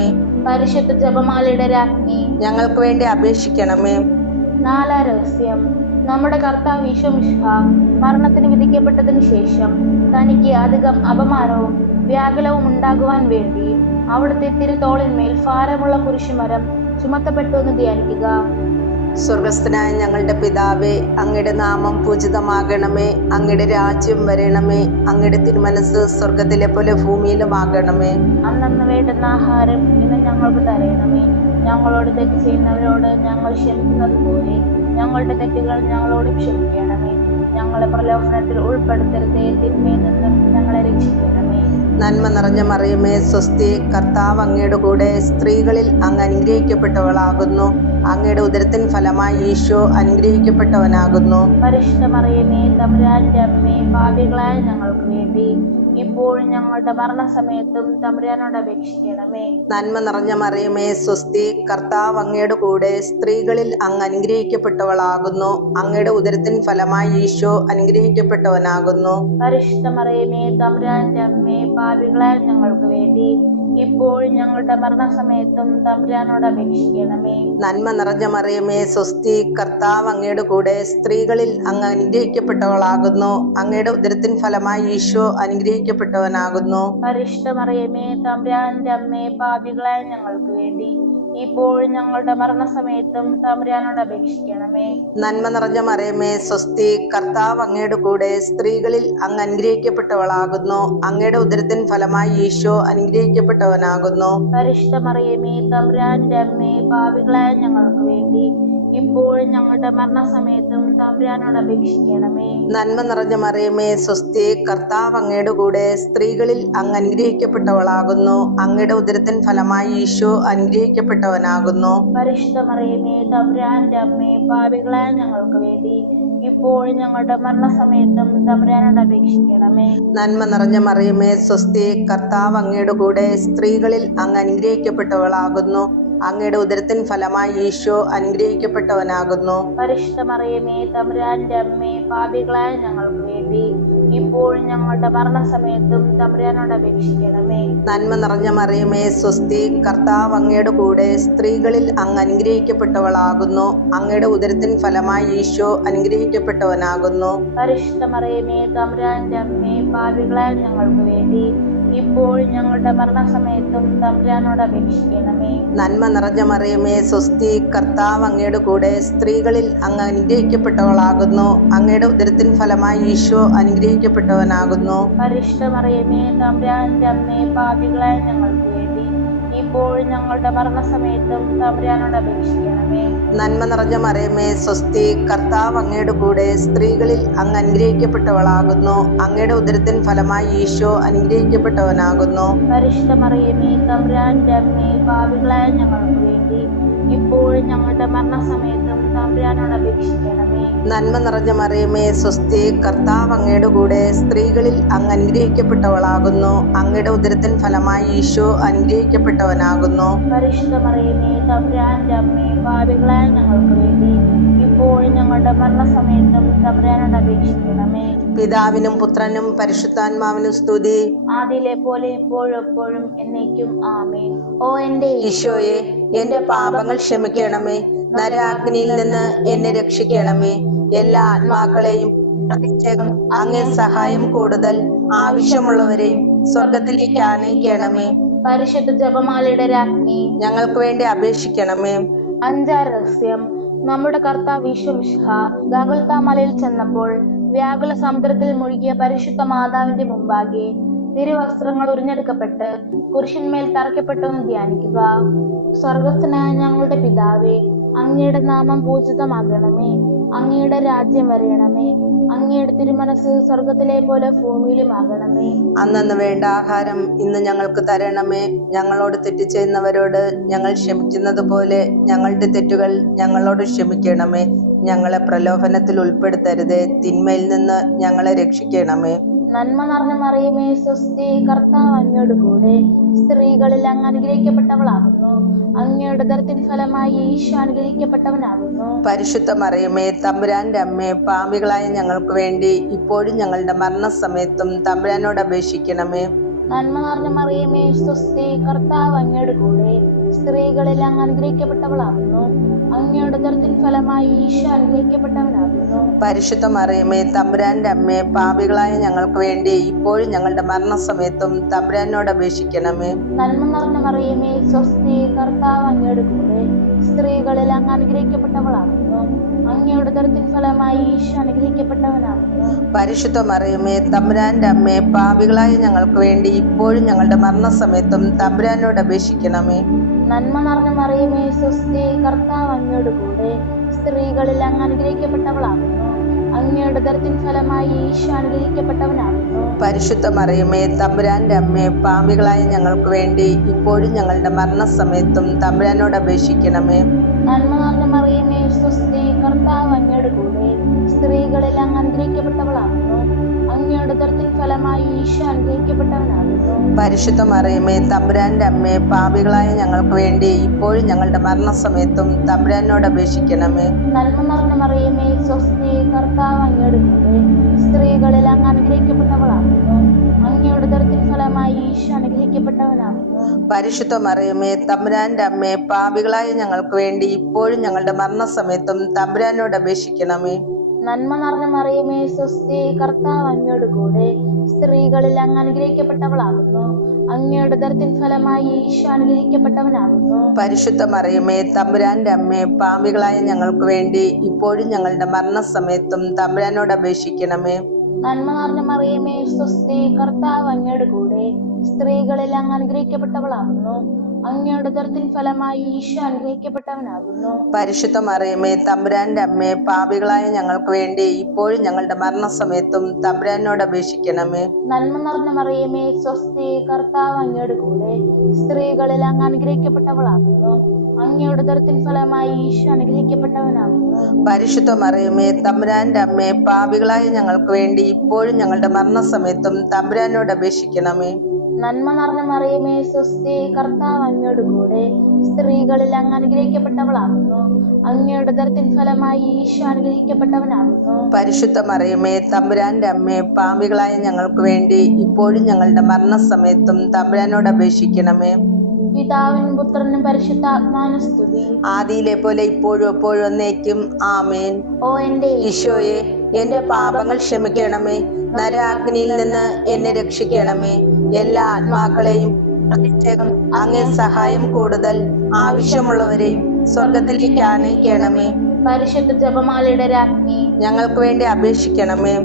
[SPEAKER 1] പരിശുദ്ധ ജപമാലയുടെ രാജ്ഞി,
[SPEAKER 2] ഞങ്ങൾക്ക് വേണ്ടി അപേക്ഷിക്കണമേ.
[SPEAKER 1] നാലാം രഹസ്യം. നമ്മുടെ കർത്താവ് ഈശോ മിശിഹ മരണത്തിന് വിധിക്കപ്പെട്ടതിനു ശേഷം തനിക്ക് അധികം അപമാനവും വ്യാകുലവും ഉണ്ടാകുവാൻ വേണ്ടി അവിടുത്തെ തിരുത്തോളിന്മേൽ ഭാരമുള്ള കുരിശുമരം ചുമത്തപ്പെട്ടു എന്ന് ധ്യാനിക്കുക.
[SPEAKER 2] സ്വർഗസ്ഥനായ ഞങ്ങളുടെ പിതാവേ, അങ്ങയുടെ നാമം പൂജിതമാകണമേ. അങ്ങയുടെ രാജ്യം വരണമേ. അങ്ങയുടെ തിരുമനസ് സ്വർഗത്തിലെ പോലെ ഭൂമിയിലുമാകണമേ.
[SPEAKER 1] അന്നന്ന് വേണ്ടുന്ന ആഹാരം ഇന്ന് ഞങ്ങൾക്ക് തരണമേ. ഞങ്ങളോട് തെറ്റ് ചെയ്യുന്നവരോട് ഞങ്ങൾ ക്ഷമിക്കുന്നത് പോലെ ഞങ്ങളുടെ തെറ്റുകൾ ഞങ്ങളോട് ക്ഷമിക്കണമേ. ഞങ്ങളെ പ്രലോഭനത്തിൽ ഉൾപ്പെടുത്തരുതേ, തിന്മയിൽ നിന്നും ഞങ്ങളെ രക്ഷിക്കണമേ.
[SPEAKER 2] നന്മ നിറഞ്ഞ മറിയമേ, സ്വസ്തി. കർത്താവ് അങ്ങയുടെ കൂടെ, സ്ത്രീകളിൽ അങ്ങ് അനുഗ്രഹിക്കപ്പെട്ടവളാകുന്നു. അങ്ങയുടെ ഉദരത്തിൻ ഫലമായി ഈശോ അനുഗ്രഹിക്കപ്പെട്ടവനാകുന്നു.
[SPEAKER 1] പരിശുദ്ധ മറിയമേ, തമ്പുരാന്റെ അമ്മേ, പാപികളായ ഞങ്ങൾക്ക് വേണ്ടി ഇപ്പോഴും ഞങ്ങളുടെ മരണസമയത്തും തമ്പുരാനോട് അപേക്ഷിക്കണമേ.
[SPEAKER 2] നന്മ നിറഞ്ഞ മറിയമേ, സ്വസ്തി. കർത്താവ് അങ്ങയുടെ കൂടെ, സ്ത്രീകളിൽ അങ്ങ് അനുഗ്രഹിക്കപ്പെട്ടവളാകുന്നു. അങ്ങയുടെ ഉദരത്തിൻ ഫലമായി ഈശോ അനുഗ്രഹിക്കപ്പെട്ടവനാകുന്നു.
[SPEAKER 1] പരിശുദ്ധ മറിയമേ, തമ്പുരാന്റെ അമ്മേ, പാപികളായ ഞങ്ങൾക്ക് വേണ്ടി ഇപ്പോഴും ഞങ്ങളുടെ മരണസമയത്തും തമ്പുരാനോട് അപേക്ഷിക്കണമേ.
[SPEAKER 2] നന്മ നിറഞ്ഞ മറിയമേ, സ്വസ്തി. കർത്താവ് അങ്ങയുടെ കൂടെ, സ്ത്രീകളിൽ അങ്ങ് അനുഗ്രഹിക്കപ്പെട്ടവളാകുന്നു. അങ്ങയുടെ ഉദരത്തിൻ ഫലമായി ഈശോ അനുഗ്രഹിക്കപ്പെട്ടവനാകുന്നു.
[SPEAKER 1] പരിശുദ്ധ മറിയമേ, തമ്പുരാന്റെ അമ്മേ, പാപികളായ ഞങ്ങൾക്ക് വേണ്ടി ഇപ്പോഴും ഞങ്ങളുടെ മരണസമയത്തും തമ്പുരാനോട് അപേക്ഷിക്കണമേ.
[SPEAKER 2] നന്മ നിറഞ്ഞ മറിയമേ, സ്വസ്തി. കർത്താവ് അങ്ങയുടെ കൂടെ, സ്ത്രീകളിൽ അങ്ങ് അനുഗ്രഹിക്കപ്പെട്ടവളാകുന്നു. അങ്ങയുടെ ഉദരത്തിൻ ഫലമായി ഈശോ അനുഗ്രഹിക്കപ്പെട്ടവനാകുന്നു.
[SPEAKER 1] പരിശുദ്ധ മറിയമേ, തമ്പുരാന്റെ അമ്മേ, പാപികളായ ഞങ്ങൾക്ക് വേണ്ടി ഇപ്പോഴും ഞങ്ങളുടെ മരണസമയത്തും തമ്പുരാനോട് അപേക്ഷിക്കണമേ.
[SPEAKER 2] നന്മ നിറഞ്ഞ മറിയമേ, സ്വസ്തി. കർത്താവ് അങ്ങയുടെ കൂടെ, സ്ത്രീകളിൽ അങ്ങ് അനുഗ്രഹിക്കപ്പെട്ടവളാകുന്നു. അങ്ങയുടെ ഉദരത്തിൻ ഫലമായി ഈശോ അനുഗ്രഹിക്കപ്പെട്ടവനാകുന്നു.
[SPEAKER 1] പരിശുദ്ധ മറിയമേ, തമ്പുരാന്റെ അമ്മേ, പാപികളായ ഞങ്ങൾക്ക് വേണ്ടി ഇപ്പോഴും ഞങ്ങളുടെ മരണസമയത്തും തമ്പുരാനോട് അപേക്ഷിക്കണമേ.
[SPEAKER 2] നന്മ നിറഞ്ഞ മറിയമേ, സ്വസ്തി. കർത്താവ് അങ്ങയുടെ കൂടെ, സ്ത്രീകളിൽ അങ്ങ് അനുഗ്രഹിക്കപ്പെട്ടവളാകുന്നു. അങ്ങയുടെ ഉദരത്തിൻ ഫലമായി ഈശോ അനുഗ്രഹിക്കപ്പെട്ടവനാകുന്നു.
[SPEAKER 1] പരിശുദ്ധ മറിയമേ, തമ്പുരാന്റെ അമ്മേ, പാപികളായ ഞങ്ങൾക്ക് വേണ്ടി ഇപ്പോഴും ഞങ്ങളുടെ മരണസമയത്തും തമ്പുരാനോട് അപേക്ഷിക്കണമേ.
[SPEAKER 2] നന്മ നിറഞ്ഞ മറിയമേ, സ്വസ്തി. കർത്താവ് അങ്ങയുടെ കൂടെ, സ്ത്രീകളിൽ അങ്ങ് അനുഗ്രഹിക്കപ്പെട്ടവളാകുന്നു. അങ്ങയുടെ ഉദരത്തിൻ ഫലമായി ഈശോ അനുഗ്രഹിക്കപ്പെട്ടവനാകുന്നു.
[SPEAKER 1] പരിശുദ്ധ മറിയമേ, തമ്പുരാന്റെ അമ്മേ, പാപികളായ ഞങ്ങൾക്ക് വേണ്ടി ഇപ്പോഴും ഞങ്ങളുടെ മരണസമയത്തും തമ്പുരാനോട് അപേക്ഷിക്കണമേ.
[SPEAKER 2] നന്മ നിറഞ്ഞ മറിയമേ, സ്വസ്തി. കർത്താവ് അങ്ങയുടെ കൂടെ, സ്ത്രീകളിൽ അങ്ങ് അനുഗ്രഹിക്കപ്പെട്ടവളാകുന്നു. അങ്ങയുടെ ഉദരത്തിൻ ഫലമായി ഈശോ അനുഗ്രഹിക്കപ്പെട്ടവനാകുന്നു.
[SPEAKER 1] പരിശുദ്ധ മറിയമേ, തമ്പുരാന്റെ അമ്മേ, പാപികളായ ഞങ്ങൾക്ക് വേണ്ടി ഇപ്പോഴും ഞങ്ങളുടെ മരണസമയത്തും തമ്പുരാനോട് അപേക്ഷിക്കണമേ.
[SPEAKER 2] നന്മ നിറഞ്ഞ മറിയമേ, സ്വസ്തി. കർത്താവ് അങ്ങയുടെ കൂടെ, സ്ത്രീകളിൽ അങ്ങ് അനുഗ്രഹിക്കപ്പെട്ടവളാകുന്നു. അങ്ങയുടെ ഉദരത്തിൻ ഫലമായി ഈശോ അനുഗ്രഹിക്കപ്പെട്ടവനാകുന്നു.
[SPEAKER 1] പരിശുദ്ധ മറിയമേ, തമ്പുരാന്റെ അമ്മേ, പാപികളായ ഞങ്ങൾക്ക് വേണ്ടി ഇപ്പോഴും ഞങ്ങളുടെ മരണസമയത്തും തമ്പുരാനോട് അപേക്ഷിക്കണമേ.
[SPEAKER 2] നന്മ നിറഞ്ഞ മറിയമേ, സ്വസ്തി. കർത്താവ് അങ്ങയുടെ കൂടെ, സ്ത്രീകളിൽ അങ്ങ് അനുഗ്രഹിക്കപ്പെട്ടവളാകുന്നു. അങ്ങയുടെ ഉദരത്തിൻ ഫലമായി ഈശോ അനുഗ്രഹിക്കപ്പെട്ടവനാകുന്നു.
[SPEAKER 1] പരിശുദ്ധ മറിയമേ, തമ്പുരാന്റെ അമ്മേ, പാപികളായ ഞങ്ങൾക്ക് വേണ്ടി ഇപ്പോഴും ഞങ്ങളുടെ മരണസമയത്തും തമ്പുരാനോട് അപേക്ഷിക്കണമേ.
[SPEAKER 2] പിതാവിനും പുത്രനും പരിശുദ്ധാത്മാവിനും സ്തുതി.
[SPEAKER 1] ആദിയിലെ പോലെ ഇപ്പോഴും എപ്പോഴും എന്നേക്കും ആമേൻ. ഓ എന്റെ
[SPEAKER 2] ഈശോയെ, എന്റെ പാപങ്ങൾ ക്ഷമിക്കണമേ. നരകാഗ്നിയിൽ നിന്ന് എന്നെ രക്ഷിക്കണമേ. എല്ലാ ആത്മാക്കളെയും പ്രത്യേകം അങ്ങേ സഹായം കൂടുതൽ ആവശ്യമുള്ളവരെയും സ്വർഗത്തിലേക്ക് ആനയിക്കണമേ.
[SPEAKER 1] പരിശുദ്ധ ജപമാലയുടെ രാജ്ഞി,
[SPEAKER 2] ഞങ്ങൾക്ക് വേണ്ടി അപേക്ഷിക്കണമേ.
[SPEAKER 1] അഞ്ചാം രഹസ്യം. നമ്മുടെ കർത്താവ് ഈശോ മിശിഹ ഗാഗുൽത്താ മലയിൽ ചെന്നപ്പോൾ വ്യാകുല സമുദ്രത്തിൽ മുഴുകിയ പരിശുദ്ധ മാതാവിന്റെ മുമ്പാകെ തിരുവസ്ത്രങ്ങൾ ഉരിഞ്ഞെടുക്കപ്പെട്ട് കുരിശിന്മേൽ തറയ്ക്കപ്പെട്ടു എന്ന് ധ്യാനിക്കുക. സ്വർഗസ്ഥനായ ഞങ്ങളുടെ പിതാവേ, അങ്ങയുടെ നാമം പൂജിതമാകണമേ. അങ്ങയുടെ രാജ്യം വരയണമേ. അങ്ങയുടെ തിരുമനസ് സ്വർഗത്തിലെ പോലെ ഭൂമിയിലുമാകണമേ.
[SPEAKER 2] അന്നന്ന് വേണ്ട ആഹാരം ഇന്ന് ഞങ്ങൾക്ക് തരണമേ. ഞങ്ങളോട് തെറ്റ് ചെയ്യുന്നവരോട് ഞങ്ങൾ ക്ഷമിക്കുന്നത് പോലെ ഞങ്ങളുടെ തെറ്റുകൾ ഞങ്ങളോട് ക്ഷമിക്കണമേ. ഞങ്ങളെ പ്രലോഭനത്തിൽ ഉൾപ്പെടുത്തരുതേ, തിന്മയിൽ നിന്ന് ഞങ്ങളെ രക്ഷിക്കണമേ.
[SPEAKER 1] നന്മ നിറഞ്ഞ മറിയമേ, സ്വസ്തി. കർത്താവ് അങ്ങയോട് കൂടെ, സ്ത്രീകളിൽ അങ്ങ് അനുഗ്രഹിക്കപ്പെട്ടവളാകുന്നു. അങ്ങയുടെ ഉദരത്തിൻ ഫലമായി ഈശോ അനുഗ്രഹിക്കപ്പെട്ടവനാകുന്നു.
[SPEAKER 2] പരിശുദ്ധ മറിയമേ, തമ്പുരാന്റെ അമ്മേ, പാപികളായ ഞങ്ങൾക്ക് വേണ്ടി ഇപ്പോഴും ഞങ്ങളുടെ മരണസമയത്തും തമ്പുരാനോട് അപേക്ഷിക്കണമേ.
[SPEAKER 1] നന്മ നിറഞ്ഞ മറിയമേ, സ്വസ്തി. കർത്താവ് അങ്ങയോട് കൂടെ, സ്ത്രീകളിൽ അങ്ങ് അനുഗ്രഹിക്കപ്പെട്ടവളാകുന്നു. അങ്ങയുടെ ഉദരത്തിൻ ഫലമായി ഈശോ അനുഗ്രഹിക്കപ്പെട്ടവനാകുന്നു.
[SPEAKER 2] പരിശുദ്ധ മറിയമേ തമ്പുരാന്റെ അമ്മേ, പാപികളായ ഞങ്ങൾക്ക് വേണ്ടി ഇപ്പോഴും ഞങ്ങളുടെ മരണസമയത്തും തമ്പുരാനോട് അപേക്ഷിക്കണമേ.
[SPEAKER 1] നന്മ നിറഞ്ഞ മറിയമേ സ്വസ്തി, കർത്താവ് അങ്ങയുടെ കൂടെ സ്ത്രീകളിൽ അങ്ങ് അനുഗ്രഹിക്കപ്പെട്ടവളാകുന്നു. അങ്ങയുടെ ഉദരത്തിൻ ഫലമായി ഈശോ അനുഗ്രഹിക്കപ്പെട്ടവനാകുന്നു.
[SPEAKER 2] പരിശുദ്ധ മറിയമേ തമ്പുരാന്റെ അമ്മേ, പാപികളായ ഞങ്ങൾക്ക് വേണ്ടി ഇപ്പോഴും ഞങ്ങളുടെ മരണസമയത്തും തമ്പുരാനോട് അപേക്ഷിക്കണമേ.
[SPEAKER 1] നന്മ നിറഞ്ഞ മറിയമേ സ്വസ്തി, കർത്താവ് അങ്ങയുടെ കൂടെ സ്ത്രീകളിൽ അങ്ങ് അനുഗ്രഹിക്കപ്പെട്ടവളാകുന്നു. അങ്ങയുടെ ഉദരത്തിൻ ഫലമായി ഈശോ അനുഗ്രഹിക്കപ്പെട്ടവനാകുന്നു.
[SPEAKER 2] പരിശുദ്ധ മറിയമേ തമ്പുരാന്റെ അമ്മേ, പാപികളായ ഞങ്ങൾക്ക് വേണ്ടി ഇപ്പോഴും ഞങ്ങളുടെ മരണസമയത്തും തമ്പുരാനോട് അപേക്ഷിക്കണമേ.
[SPEAKER 1] നന്മ നിറഞ്ഞ മറിയമേ സ്വസ്തി, കർത്താവ് അങ്ങയുടെ കൂടെ സ്ത്രീകളിൽ അങ്ങ് അനുഗ്രഹിക്കപ്പെട്ടവളാകുന്നു. അങ്ങയുടെ ഉദരത്തിൻ ഫലമായി ഈശോ അനുഗ്രഹിക്കപ്പെട്ടവനാകുന്നു.
[SPEAKER 2] പരിശുദ്ധ മറിയമേ തമ്പുരാന്റെ അമ്മേ, പാപികളായ ഞങ്ങൾക്ക് വേണ്ടി ഇപ്പോഴും ഞങ്ങളുടെ മരണസമയത്തും തമ്പുരാനോട് അപേക്ഷിക്കണമേ.
[SPEAKER 1] നന്മ നിറഞ്ഞ മറിയമേ സ്വസ്തി, കർത്താവ് അങ്ങയുടെ കൂടെ സ്ത്രീകളിൽ അങ്ങ് അനുഗ്രഹിക്കപ്പെട്ടവളാകുന്നു. അങ്ങയുടെ ഉദരത്തിൻ ഫലമായി ഈശോ അനുഗ്രഹിക്കപ്പെട്ടവനാകുന്നു.
[SPEAKER 2] പരിശുദ്ധ മറിയമേ തമ്പുരാന്റെ അമ്മേ, പാപികളായ ഞങ്ങൾക്ക് വേണ്ടി ഇപ്പോഴും ഞങ്ങളുടെ മരണസമയത്തും തമ്പുരാനോട് അപേക്ഷിക്കണമേ.
[SPEAKER 1] നന്മ നിറഞ്ഞ മറിയമേ സ്വസ്തി, കർത്താവ് അങ്ങയുടെ കൂടെ സ്ത്രീകളിൽ അങ്ങ് അനുഗ്രഹിക്കപ്പെട്ടവളാകുന്നു. അങ്ങയുടെ ഉദരത്തിൻ ഫലമായി ഈശോ അനുഗ്രഹിക്കപ്പെട്ടവനാകുന്നു.
[SPEAKER 2] പരിശുദ്ധ മറിയമേ തമ്പുരാന്റെ അമ്മേ, പാപികളായ ഞങ്ങൾക്ക് വേണ്ടി ഇപ്പോഴും ഞങ്ങളുടെ മരണസമയത്തും തമ്പുരാനോട് അപേക്ഷിക്കണമേ.
[SPEAKER 1] നന്മ നിറഞ്ഞ മറിയമേ സ്വസ്തി, കർത്താവ് അങ്ങയുടെ കൂടെ സ്ത്രീകളിൽ അങ്ങ് അനുഗ്രഹിക്കപ്പെട്ടവളാകുന്നു. അങ്ങയുടെ ഉദരത്തിൻ ഫലമായി ഈശോ അനുഗ്രഹിക്കപ്പെട്ടവനാകുന്നു.
[SPEAKER 2] പരിശുദ്ധ മറിയമേ തമ്പുരാന്റെ അമ്മേ, പാപികളായ ഞങ്ങൾക്ക് വേണ്ടി ഇപ്പോഴും ഞങ്ങളുടെ മരണസമയത്തും തമ്പുരാനോട് അപേക്ഷിക്കണമേ.
[SPEAKER 1] നന്മ നിറഞ്ഞ മറിയമേ സ്വസ്തി, കർത്താവ് അങ്ങയുടെ കൂടെ സ്ത്രീകളിൽ അങ്ങ് അനുഗ്രഹിക്കപ്പെട്ടവളാകുന്നു. അങ്ങയുടെ ഉദരത്തിൻ ഫലമായി ഈശോ അനുഗ്രഹിക്കപ്പെട്ടവനാകുന്നു.
[SPEAKER 2] പരിശുദ്ധ മറിയമേ തമ്പുരാന്റെ അമ്മേ, പാപികളായ ഞങ്ങൾക്ക് വേണ്ടി ഇപ്പോഴും ഞങ്ങളുടെ മരണസമയത്തും തമ്പുരാനോട് അപേക്ഷിക്കണമേ.
[SPEAKER 1] നന്മ നിറഞ്ഞ മറിയമേ സ്വസ്തി, കർത്താവ് അങ്ങയുടെ കൂടെ സ്ത്രീകളിൽ അങ്ങ് അനുഗ്രഹിക്കപ്പെട്ടവളാകുന്നു. അങ്ങയുടെ ഉദരത്തിൻ ഫലമായി ഈശോ അനുഗ്രഹിക്കപ്പെട്ടവനാകുന്നു.
[SPEAKER 2] പരിശുദ്ധ മറിയമേ തമ്പുരാന്റെ അമ്മേ, പാപികളായ ഞങ്ങൾക്ക് വേണ്ടി ഇപ്പോഴും ഞങ്ങളുടെ മരണസമയത്തും തമ്പുരാനോട് അപേക്ഷിക്കണമേ.
[SPEAKER 1] പിതാവിനും പുത്രനും പരിശുദ്ധാത്മാവിനും സ്തുതി.
[SPEAKER 2] ആദിയിലെ പോലെ ഇപ്പോഴും എപ്പോഴും എന്നേക്കും ആമേൻ.
[SPEAKER 1] ഓ എന്റെ
[SPEAKER 2] ഈശോയെ, എന്റെ പാപങ്ങൾ ക്ഷമിക്കണമേ. നരകാഗ്നിയിൽ നിന്ന് എന്നെ രക്ഷിക്കണമേ. എല്ലാ ആത്മാക്കളെയും പ്രത്യേകം അങ്ങേ സഹായം കൂടുതൽ ആവശ്യമുള്ളവരെയും സ്വർഗത്തിലേക്ക് ആനയിക്കണമേ.
[SPEAKER 1] പരിശുദ്ധ ജപമാലയുടെ രാജ്ഞി,
[SPEAKER 2] ഞങ്ങൾക്ക് വേണ്ടി അപേക്ഷിക്കണമേ.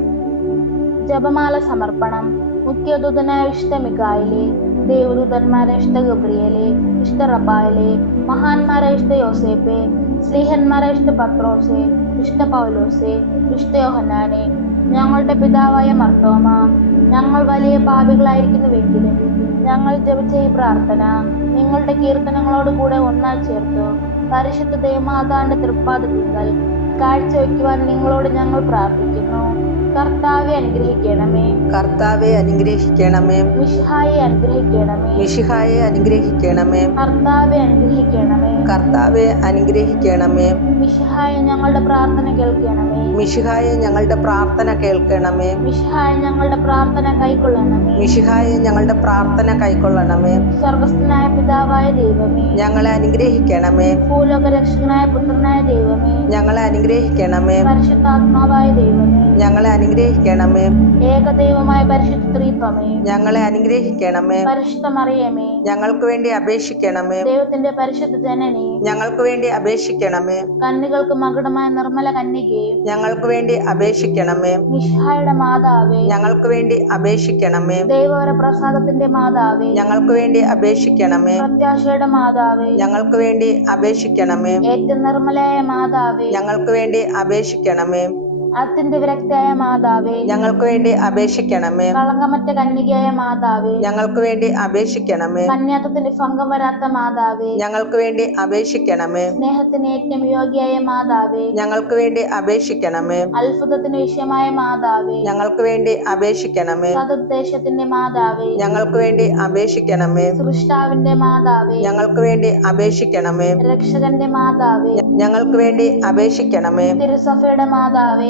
[SPEAKER 1] ജപമാല സമർപ്പണം. മുഖ്യദൂതനായ വിശുദ്ധ മിഖായേലേ, ദേവദൂതന്മാരെ വിശുദ്ധ ഗബ്രിയേലേ, വിശുദ്ധ റഫായേലേ, മഹാന്മാരെ വിശുദ്ധ യോസേപ്പേ, സ്ലീഹന്മാരെ വിശുദ്ധ പത്രോസേ, വിശുദ്ധ പൗലോസേ, വിശുദ്ധ യോഹന്നാനേ, ഞങ്ങളുടെ പിതാവായ മർത്തോമ, ഞങ്ങൾ വലിയ പാപികളായിരിക്കുന്നുവെങ്കിലും ഞങ്ങൾ ജപിച്ച ഈ പ്രാർത്ഥന നിങ്ങളുടെ കീർത്തനങ്ങളോട് കൂടെ ഒന്നായി ചേർത്തു പരിശുദ്ധ ദേവമാതാവിന്റെ തൃപ്പാദത്തിങ്കൽ കാഴ്ചവെക്കുവാൻ നിങ്ങളോട് ഞങ്ങൾ പ്രാർത്ഥിക്കുന്നു. കർത്താവെ അനുഗ്രഹിക്കണമേ.
[SPEAKER 2] കർത്താവെ അനുഗ്രഹിക്കണമേ.
[SPEAKER 1] മിശിഹായെ അനുഗ്രഹിക്കണമേ.
[SPEAKER 2] മിശിഹായെ അനുഗ്രഹിക്കണമേ.
[SPEAKER 1] കർത്താവെ അനുഗ്രഹിക്കണമേ.
[SPEAKER 2] കർത്താവെ അനുഗ്രഹിക്കണമേ.
[SPEAKER 1] മിശിഹായെ ഞങ്ങളുടെ പ്രാർത്ഥന കേൾക്കണമേ.
[SPEAKER 2] മിശിഹായെ ഞങ്ങളുടെ പ്രാർത്ഥന കേൾക്കണമേ.
[SPEAKER 1] മിശിഹായെ ഞങ്ങളുടെ പ്രാർത്ഥന കൈക്കൊള്ളണമേ.
[SPEAKER 2] മിശിഹായെ ഞങ്ങളുടെ പ്രാർത്ഥന കൈക്കൊള്ളണമേ.
[SPEAKER 1] സ്വർഗസ്ഥനായ പിതാവായ ദൈവമേ,
[SPEAKER 2] ഞങ്ങളെ അനുഗ്രഹിക്കണമേ.
[SPEAKER 1] ഭൂലോക രക്ഷകനായ പുത്രനായ ദൈവമേ,
[SPEAKER 2] ഞങ്ങളെ അനുഗ്രഹിക്കണമേ.
[SPEAKER 1] പരിശുദ്ധാത്മാവായ ദൈവമേ,
[SPEAKER 2] ഞങ്ങളെ അനുഗ്രഹിക്കണമേ.
[SPEAKER 1] ഏകദൈവമായ പരിശുദ്ധ ത്രിത്വമേ,
[SPEAKER 2] ഞങ്ങളെ അനുഗ്രഹിക്കണമേ.
[SPEAKER 1] പരിശുദ്ധ മറിയമേ,
[SPEAKER 2] ഞങ്ങൾക്ക് വേണ്ടി അപേക്ഷിക്കണമേ.
[SPEAKER 1] ദൈവത്തിന്റെ പരിശുദ്ധ ജനനി,
[SPEAKER 2] ഞങ്ങൾക്ക് വേണ്ടി അപേക്ഷിക്കണമേ.
[SPEAKER 1] കന്യകൾക്ക് മകുടമായ നിർമ്മല കന്യകേ,
[SPEAKER 2] ഞങ്ങൾക്ക് വേണ്ടി അപേക്ഷിക്കണമേ.
[SPEAKER 1] മിശിഹായുടെ മാതാവേ,
[SPEAKER 2] ഞങ്ങൾക്ക് വേണ്ടി അപേക്ഷിക്കണമേ.
[SPEAKER 1] ദൈവവര പ്രസാദത്തിന്റെ മാതാവേ,
[SPEAKER 2] ഞങ്ങൾക്ക് വേണ്ടി അപേക്ഷിക്കണമേ.
[SPEAKER 1] പ്രത്യാശയുടെ മാതാവേ,
[SPEAKER 2] ഞങ്ങൾക്ക് വേണ്ടി അപേക്ഷിക്കണമേ.
[SPEAKER 1] ഏറ്റവും നിർമ്മലയായ മാതാവേ,
[SPEAKER 2] ഞങ്ങൾക്ക് വേണ്ടി അപേക്ഷിക്കണമേ.
[SPEAKER 1] അത്യന്ത വിരക്തയായ മാതാവേ,
[SPEAKER 2] ഞങ്ങൾക്ക് വേണ്ടി അപേക്ഷിക്കണമേ.
[SPEAKER 1] കളങ്കമറ്റ കന്യകയായ മാതാവേ,
[SPEAKER 2] ഞങ്ങൾക്ക് വേണ്ടി അപേക്ഷിക്കണമേ.
[SPEAKER 1] കന്യാത്വത്തിന്റെ ഭംഗം വരാത്ത മാതാവേ,
[SPEAKER 2] ഞങ്ങൾക്ക് വേണ്ടി അപേക്ഷിക്കണമേ.
[SPEAKER 1] സ്നേഹത്തിന് ഏറ്റവും യോഗ്യയായ മാതാവേ,
[SPEAKER 2] ഞങ്ങൾക്ക് വേണ്ടി അപേക്ഷിക്കണമേ.
[SPEAKER 1] അത്ഭുതത്തിന് വിഷയമായ മാതാവേ,
[SPEAKER 2] ഞങ്ങൾക്ക് വേണ്ടി അപേക്ഷിക്കണമേ.
[SPEAKER 1] സതുദ്ദേശത്തിന്റെ മാതാവേ,
[SPEAKER 2] ഞങ്ങൾക്ക് വേണ്ടി അപേക്ഷിക്കണമേ.
[SPEAKER 1] സൃഷ്ടാവിന്റെ മാതാവേ,
[SPEAKER 2] ഞങ്ങൾക്ക് വേണ്ടി അപേക്ഷിക്കണമേ.
[SPEAKER 1] രക്ഷകന്റെ മാതാവേ,
[SPEAKER 2] ഞങ്ങൾക്ക് വേണ്ടി അപേക്ഷിക്കണമേ.
[SPEAKER 1] തിരുസഭയുടെ മാതാവേ,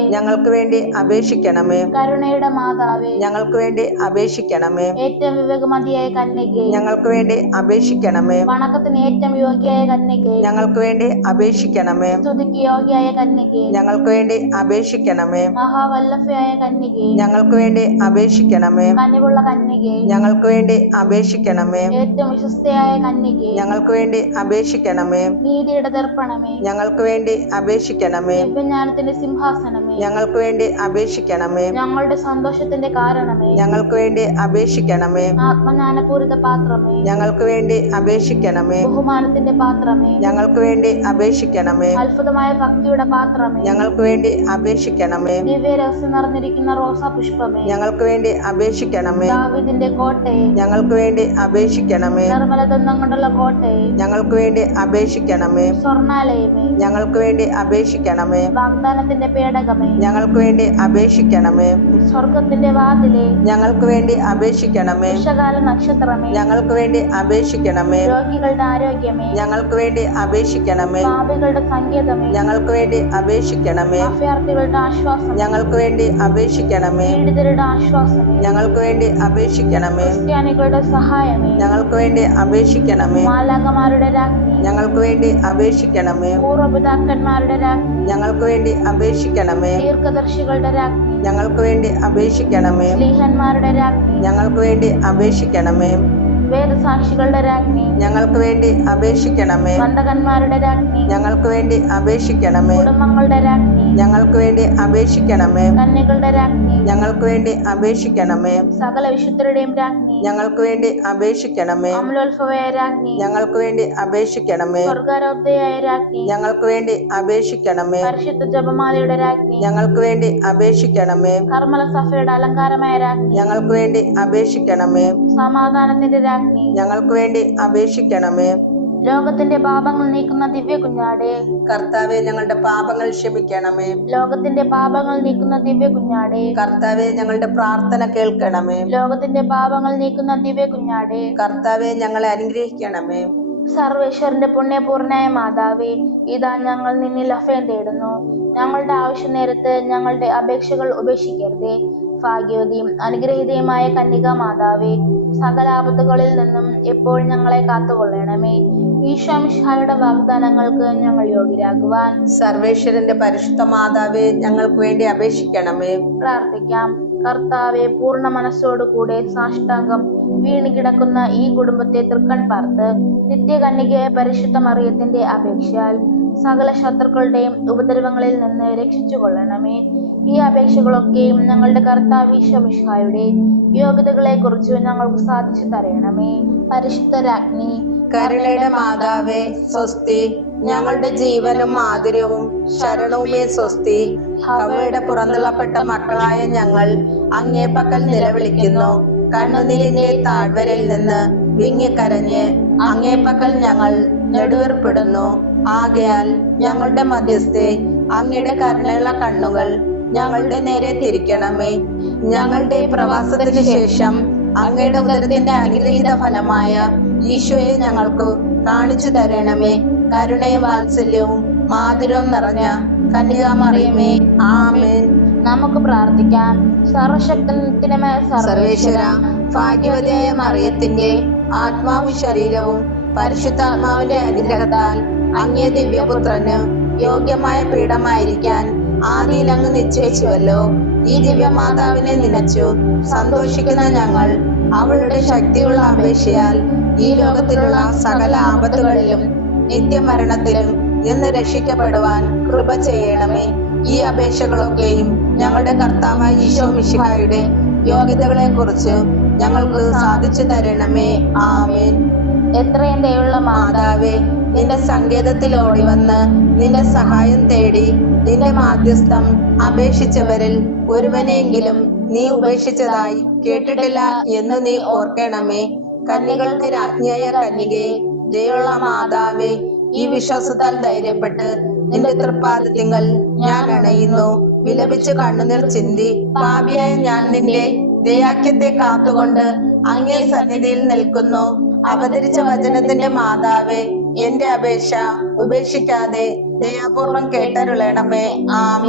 [SPEAKER 2] ഞങ്ങൾക്ക് വേണ്ടി അപേക്ഷിക്കണമേ.
[SPEAKER 1] കരുണയുടെ മാതാവേ,
[SPEAKER 2] ഞങ്ങൾക്ക് വേണ്ടി അപേക്ഷിക്കണമേ.
[SPEAKER 1] ഏറ്റവും വിവേകമതിയായ കന്യകേ,
[SPEAKER 2] ഞങ്ങൾക്ക് വേണ്ടി അപേക്ഷിക്കണമേ.
[SPEAKER 1] വണക്കത്തിന് ഏറ്റവും യോഗ്യയായ കന്യകേ,
[SPEAKER 2] ഞങ്ങൾക്ക് വേണ്ടി അപേക്ഷിക്കണമേ.
[SPEAKER 1] സ്തുതിക്ക് യോഗ്യയായ കന്യകേ,
[SPEAKER 2] ഞങ്ങൾക്ക് വേണ്ടി അപേക്ഷിക്കണമേ.
[SPEAKER 1] മഹാവല്ലഭയായ കന്യകേ,
[SPEAKER 2] ഞങ്ങൾക്ക് വേണ്ടി അപേക്ഷിക്കണമേ.
[SPEAKER 1] കനിവുള്ള കന്യകേ,
[SPEAKER 2] ഞങ്ങൾക്ക് വേണ്ടി അപേക്ഷിക്കണമേ.
[SPEAKER 1] ഏറ്റവും വിശ്വസ്തയായ കന്യകേ,
[SPEAKER 2] ഞങ്ങൾക്ക് വേണ്ടി അപേക്ഷിക്കണമേ.
[SPEAKER 1] നീതിയുടെ ദർപ്പണമേ,
[SPEAKER 2] ഞങ്ങൾക്ക് വേണ്ടി അപേക്ഷിക്കണമേ.
[SPEAKER 1] ദിവ്യജ്ഞാനത്തിന്റെ സിംഹാസനമേ,
[SPEAKER 2] ഞങ്ങൾക്ക് വേണ്ടി അപേക്ഷിക്കണമേ.
[SPEAKER 1] ഞങ്ങളുടെ സന്തോഷത്തിന്റെ കാരണമേ,
[SPEAKER 2] ഞങ്ങൾക്ക് വേണ്ടി അപേക്ഷിക്കണമേ.
[SPEAKER 1] ആത്മജ്ഞാനപൂരിത പാത്രമേ,
[SPEAKER 2] ഞങ്ങൾക്ക് വേണ്ടി അപേക്ഷിക്കണമേ.
[SPEAKER 1] ബഹുമാനത്തിന്റെ പാത്രമേ,
[SPEAKER 2] ഞങ്ങൾക്ക് വേണ്ടി അപേക്ഷിക്കണമേ.
[SPEAKER 1] അത്ഭുതമായ ഭക്തിയുടെ പാത്രമേ,
[SPEAKER 2] ഞങ്ങൾക്ക് വേണ്ടി അപേക്ഷിക്കണമേ.
[SPEAKER 1] ദിവ്യ രഹസ്യം നിറഞ്ഞിരിക്കുന്ന റോസാ പുഷ്പമേ,
[SPEAKER 2] ഞങ്ങൾക്ക് വേണ്ടി അപേക്ഷിക്കണമേ.
[SPEAKER 1] ദാവീദിന്റെ കോട്ടയെ,
[SPEAKER 2] ഞങ്ങൾക്ക് വേണ്ടി അപേക്ഷിക്കണമേ.
[SPEAKER 1] നിർമ്മല ദന്തം കൊണ്ടുള്ള കോട്ടയെ,
[SPEAKER 2] ഞങ്ങൾക്ക് വേണ്ടി അപേക്ഷിക്കണമേ.
[SPEAKER 1] സ്വർണാലയമേ,
[SPEAKER 2] ഞങ്ങൾക്ക് വേണ്ടി അപേക്ഷിക്കണമേ.
[SPEAKER 1] വാഗ്ദാനത്തിന്റെ പേടകമേ,
[SPEAKER 2] ഞങ്ങൾക്ക് വേണ്ടി അപേക്ഷിക്കണമേ.
[SPEAKER 1] സ്വർഗത്തിന്റെ വാതിലെ,
[SPEAKER 2] ഞങ്ങൾക്ക് വേണ്ടി അപേക്ഷിക്കണമേ.
[SPEAKER 1] ഉഷകാല നക്ഷത്രമേ,
[SPEAKER 2] ഞങ്ങൾക്ക് വേണ്ടി അപേക്ഷിക്കണമേ.
[SPEAKER 1] രോഗികളുടെ ആരോഗ്യമേ,
[SPEAKER 2] ഞങ്ങൾക്ക് വേണ്ടി അപേക്ഷിക്കണമേ.
[SPEAKER 1] പാപികളുടെ സങ്കേതമേ,
[SPEAKER 2] ഞങ്ങൾക്ക് വേണ്ടി അപേക്ഷിക്കണമേ.
[SPEAKER 1] അഭയാർത്ഥികളുടെ ആശ്വാസം,
[SPEAKER 2] ഞങ്ങൾക്ക് വേണ്ടി അപേക്ഷിക്കണമേ.
[SPEAKER 1] പീഡിതരുടെ ആശ്വാസമേ,
[SPEAKER 2] ഞങ്ങൾക്ക് വേണ്ടി അപേക്ഷിക്കണമേ.
[SPEAKER 1] ക്രിസ്ത്യാനികളുടെ സഹായമേ,
[SPEAKER 2] ഞങ്ങൾക്ക് വേണ്ടി അപേക്ഷിക്കണമേ.
[SPEAKER 1] മാലാഖമാരുടെ രാജ്ഞി,
[SPEAKER 2] ഞങ്ങൾക്ക് വേണ്ടി അപേക്ഷിക്കണമേ.
[SPEAKER 1] പൂർവപിതാക്കന്മാരുടെ രാജ്ഞി,
[SPEAKER 2] ഞങ്ങൾക്ക് വേണ്ടി അപേക്ഷിക്കണമേ.
[SPEAKER 1] ദീർഘദർശികളുടെ രാജ്ഞി,
[SPEAKER 2] ഞങ്ങൾക്ക് വേണ്ടി അപേക്ഷിക്കണമേ.
[SPEAKER 1] സ്ലീഹന്മാരുടെ രാജ്ഞി,
[SPEAKER 2] ഞങ്ങൾക്ക് വേണ്ടി അപേക്ഷിക്കണമേ.
[SPEAKER 1] വേദസാക്ഷികളുടെ രാജ്ഞി,
[SPEAKER 2] ഞങ്ങൾക്ക് വേണ്ടി അപേക്ഷിക്കണമേ.
[SPEAKER 1] വന്ദകന്മാരുടെ രാജ്ഞി,
[SPEAKER 2] ഞങ്ങൾക്ക് വേണ്ടി അപേക്ഷിക്കണമേ.
[SPEAKER 1] കുടുംബങ്ങളുടെ രാജ്ഞി,
[SPEAKER 2] ഞങ്ങൾക്ക് വേണ്ടി അപേക്ഷിക്കണമേ.
[SPEAKER 1] കന്യകളുടെ രാജ്ഞി,
[SPEAKER 2] ഞങ്ങൾക്ക് വേണ്ടി അപേക്ഷിക്കണമേ.
[SPEAKER 1] സകല വിശുദ്ധരുടെയും രാജ്ഞി,
[SPEAKER 2] ഞങ്ങൾക്ക് വേണ്ടി അപേക്ഷിക്കണമേ.
[SPEAKER 1] അമലോത്ഭവയായ രാജ്ഞി,
[SPEAKER 2] ഞങ്ങൾക്ക് വേണ്ടി അപേക്ഷിക്കണമേ.
[SPEAKER 1] സ്വർഗാരോബ്ധയായ രാജ്ഞി,
[SPEAKER 2] ഞങ്ങൾക്ക് വേണ്ടി അപേക്ഷിക്കണമേ.
[SPEAKER 1] പരിശുദ്ധ ജപമാലയുടെ രാജ്ഞി,
[SPEAKER 2] ഞങ്ങൾക്ക് വേണ്ടി അപേക്ഷിക്കണമേ.
[SPEAKER 1] കർമ്മല സഭയുടെ അലങ്കാരമായ രാജ്ഞി,
[SPEAKER 2] ഞങ്ങൾക്ക് വേണ്ടി അപേക്ഷിക്കണമേ.
[SPEAKER 1] സമാധാനത്തിന്റെ രാജ്ഞി,
[SPEAKER 2] ഞങ്ങൾക്ക് വേണ്ടി അപേക്ഷിക്കണമേ.
[SPEAKER 1] ലോകത്തിന്റെ പാപങ്ങൾ നീക്കുന്ന ദിവ്യ കുഞ്ഞാടേ,
[SPEAKER 2] കർത്താവെ, ഞങ്ങളുടെ പാപങ്ങൾ ക്ഷമിക്കണമേ.
[SPEAKER 1] ലോകത്തിന്റെ പാപങ്ങൾ നീക്കുന്ന ദിവ്യ കുഞ്ഞാടേ,
[SPEAKER 2] കർത്താവെ, ഞങ്ങളുടെ പ്രാർത്ഥന കേൾക്കണമേ.
[SPEAKER 1] ലോകത്തിന്റെ പാപങ്ങൾ നീക്കുന്ന ദിവ്യ കുഞ്ഞാടേ,
[SPEAKER 2] കർത്താവെ, ഞങ്ങളെ അനുഗ്രഹിക്കണമേ.
[SPEAKER 1] സർവേശ്വരന്റെ പുണ്യപൂർണയായ മാതാവേ, ഇതാ ഞങ്ങൾ നിന്നിൽ അഭയം തേടുന്നു. ഞങ്ങളുടെ ആവശ്യ നേരത്ത് ഞങ്ങളുടെ അപേക്ഷകൾ ഉപേക്ഷിക്കരുതേ. ഭാഗ്യവതിയും അനുഗ്രഹീതയുമായ കന്യക മാതാവേ, സകല ആപത്തുകളിൽ നിന്നും എപ്പോൾ ഞങ്ങളെ കാത്തുകൊള്ളണമേ. ഈശോ മിശിഹായുടെ വാഗ്ദാനങ്ങൾക്ക് ഞങ്ങൾ യോഗ്യരാകുവാൻ
[SPEAKER 2] സർവേശ്വരന്റെ പരിശുദ്ധ മാതാവേ, ഞങ്ങൾക്ക് വേണ്ടി അപേക്ഷിക്കണമേ.
[SPEAKER 1] പ്രാർത്ഥിക്കാം. കർത്താവെ, പൂർണ്ണ മനസ്സോടുകൂടെ സാഷ്ടാംഗം വീണ് കിടക്കുന്ന ഈ കുടുംബത്തെ തൃക്കൺ പാർത്ത് നിത്യകന്യകയായ പരിശുദ്ധ മറിയത്തിന്റെ അപേക്ഷയാൽ സകല ശത്രുക്കളുടെയും ഉപദ്രവങ്ങളിൽ നിന്ന് രക്ഷിച്ചു കൊള്ളണമേ. ഈ അപേക്ഷകളൊക്കെയും ഞങ്ങളുടെ കർത്താവ് ഈശോ മിശിഹായുടെ യോഗ്യതകളെ കുറിച്ച് ഞങ്ങൾക്ക് സാധിച്ചു തരണമേ. പരിശുദ്ധ രാജ്ഞി,
[SPEAKER 2] കരുണയുടെ മാതാവേ, സ്വസ്തി. ഞങ്ങളുടെ ജീവനും മാധുര്യവും ശരണവുമേ സ്വസ്തി. ഹവ്വയുടെ പുറന്തള്ളപ്പെട്ട മക്കളായ ഞങ്ങൾ അങ്ങേ പക്കൽ നിലവിളിക്കുന്നു. കണ്ണുനീരിന്റെ താഴ്വരയിൽ നിന്ന് വിങ്ങിക്കരഞ്ഞ് അങ്ങേ പക്കൽ ഞങ്ങൾ നെടുവേർപ്പെടുന്നു. ആകയാൽ ഞങ്ങളുടെ മധ്യസ്ഥെ, അങ്ങയുടെ കരുണയുള്ള കണ്ണുകൾ ഞങ്ങളുടെ നേരെ തിരിക്കണമേ. ഞങ്ങളുടെ പ്രവാസത്തിന് ശേഷം അങ്ങയുടെ ഉദരത്തിന്റെ അനുഗ്രഹീത ഫലമായ ഈശോയെ ഞങ്ങൾക്ക് കാണിച്ചു തരണമേ. കരുണയും വാത്സല്യവും മാധുര്യവും നിറഞ്ഞ കന്യകാമറിയമേ, ആമേൻ.
[SPEAKER 1] നമുക്ക് പ്രാർത്ഥിക്കാം. സർവശക്തനുമായ
[SPEAKER 2] സർവേശ്വര, ഭാഗ്യവതിയായ മറിയത്തിന്റെ ആത്മാവും ശരീരവും പരിശുദ്ധാത്മാവിന്റെ അനുഗ്രഹത്താൽ അങ്ങേ ദിവ്യപുത്രന് യോഗ്യമായ പീഠമായിരിക്കാൻ ആദിയിൽ അങ്ങ് നിശ്ചയിച്ചുവല്ലോ. ഈ ദിവ്യമാതാവിനെ നിലച്ചു സന്തോഷിക്കുന്ന ഞങ്ങൾ അവളുടെ ശക്തിയുള്ള അപേക്ഷയാൽ ഈ ലോകത്തിലുള്ള സകല ആപത്തുകളിലും നിത്യമരണത്തിലും നിന്ന് രക്ഷിക്കപ്പെടുവാൻ കൃപ ചെയ്യണമേ. ഈ അപേക്ഷകളൊക്കെയും ഞങ്ങളുടെ കർത്താവായ ഈശോ മിശിഹായുടെ യോഗ്യതകളെ കുറിച്ച് ഞങ്ങൾക്ക് സാധിച്ചു തരണമേ. ആമേൻ.
[SPEAKER 1] എത്രയും ദയുള്ള
[SPEAKER 2] മാതാവേ, നിന്റെ സങ്കേതത്തിൽ ഓടി വന്ന് നിന്റെ സഹായം തേടി നിന്റെ മാധ്യസ്ഥം അപേക്ഷിച്ചവരിൽ ഒരുവനെങ്കിലും നീ ഉപേക്ഷിച്ചതായി കേട്ടിട്ടില്ല എന്ന് നീ ഓർക്കണമേ. കന്യകൾക്ക് രാജ്ഞിയായ കന്യകയെ, ദയുള്ള മാതാവേ, ഈ വിശ്വാസത്താൽ ധൈര്യപ്പെട്ട് നിന്റെ തൃപ്പാദത്തിങ്കൽ ഞാൻ അണയുന്നു. വിലപിച്ച് കണ്ണുനീർ ചിന്തി പാപിയായ ഞാൻ നിന്റെ ദയാഖ്യത്തെ കാത്തുകൊണ്ട് അങ്ങേ സന്നിധിയിൽ നിൽക്കുന്നു. അവതരിച്ച വചനത്തിന്റെ മാതാവേ, എന്റെ അപേക്ഷ ഉപേക്ഷിക്കാതെ ദയാപൂർവം കേട്ടരുളണമേ. ആമേൻ.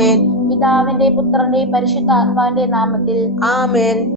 [SPEAKER 1] പിതാവിന്റെ പുത്രന്റെ പരിശുദ്ധാത്മാവിന്റെ നാമത്തിൽ.
[SPEAKER 2] ആമേൻ.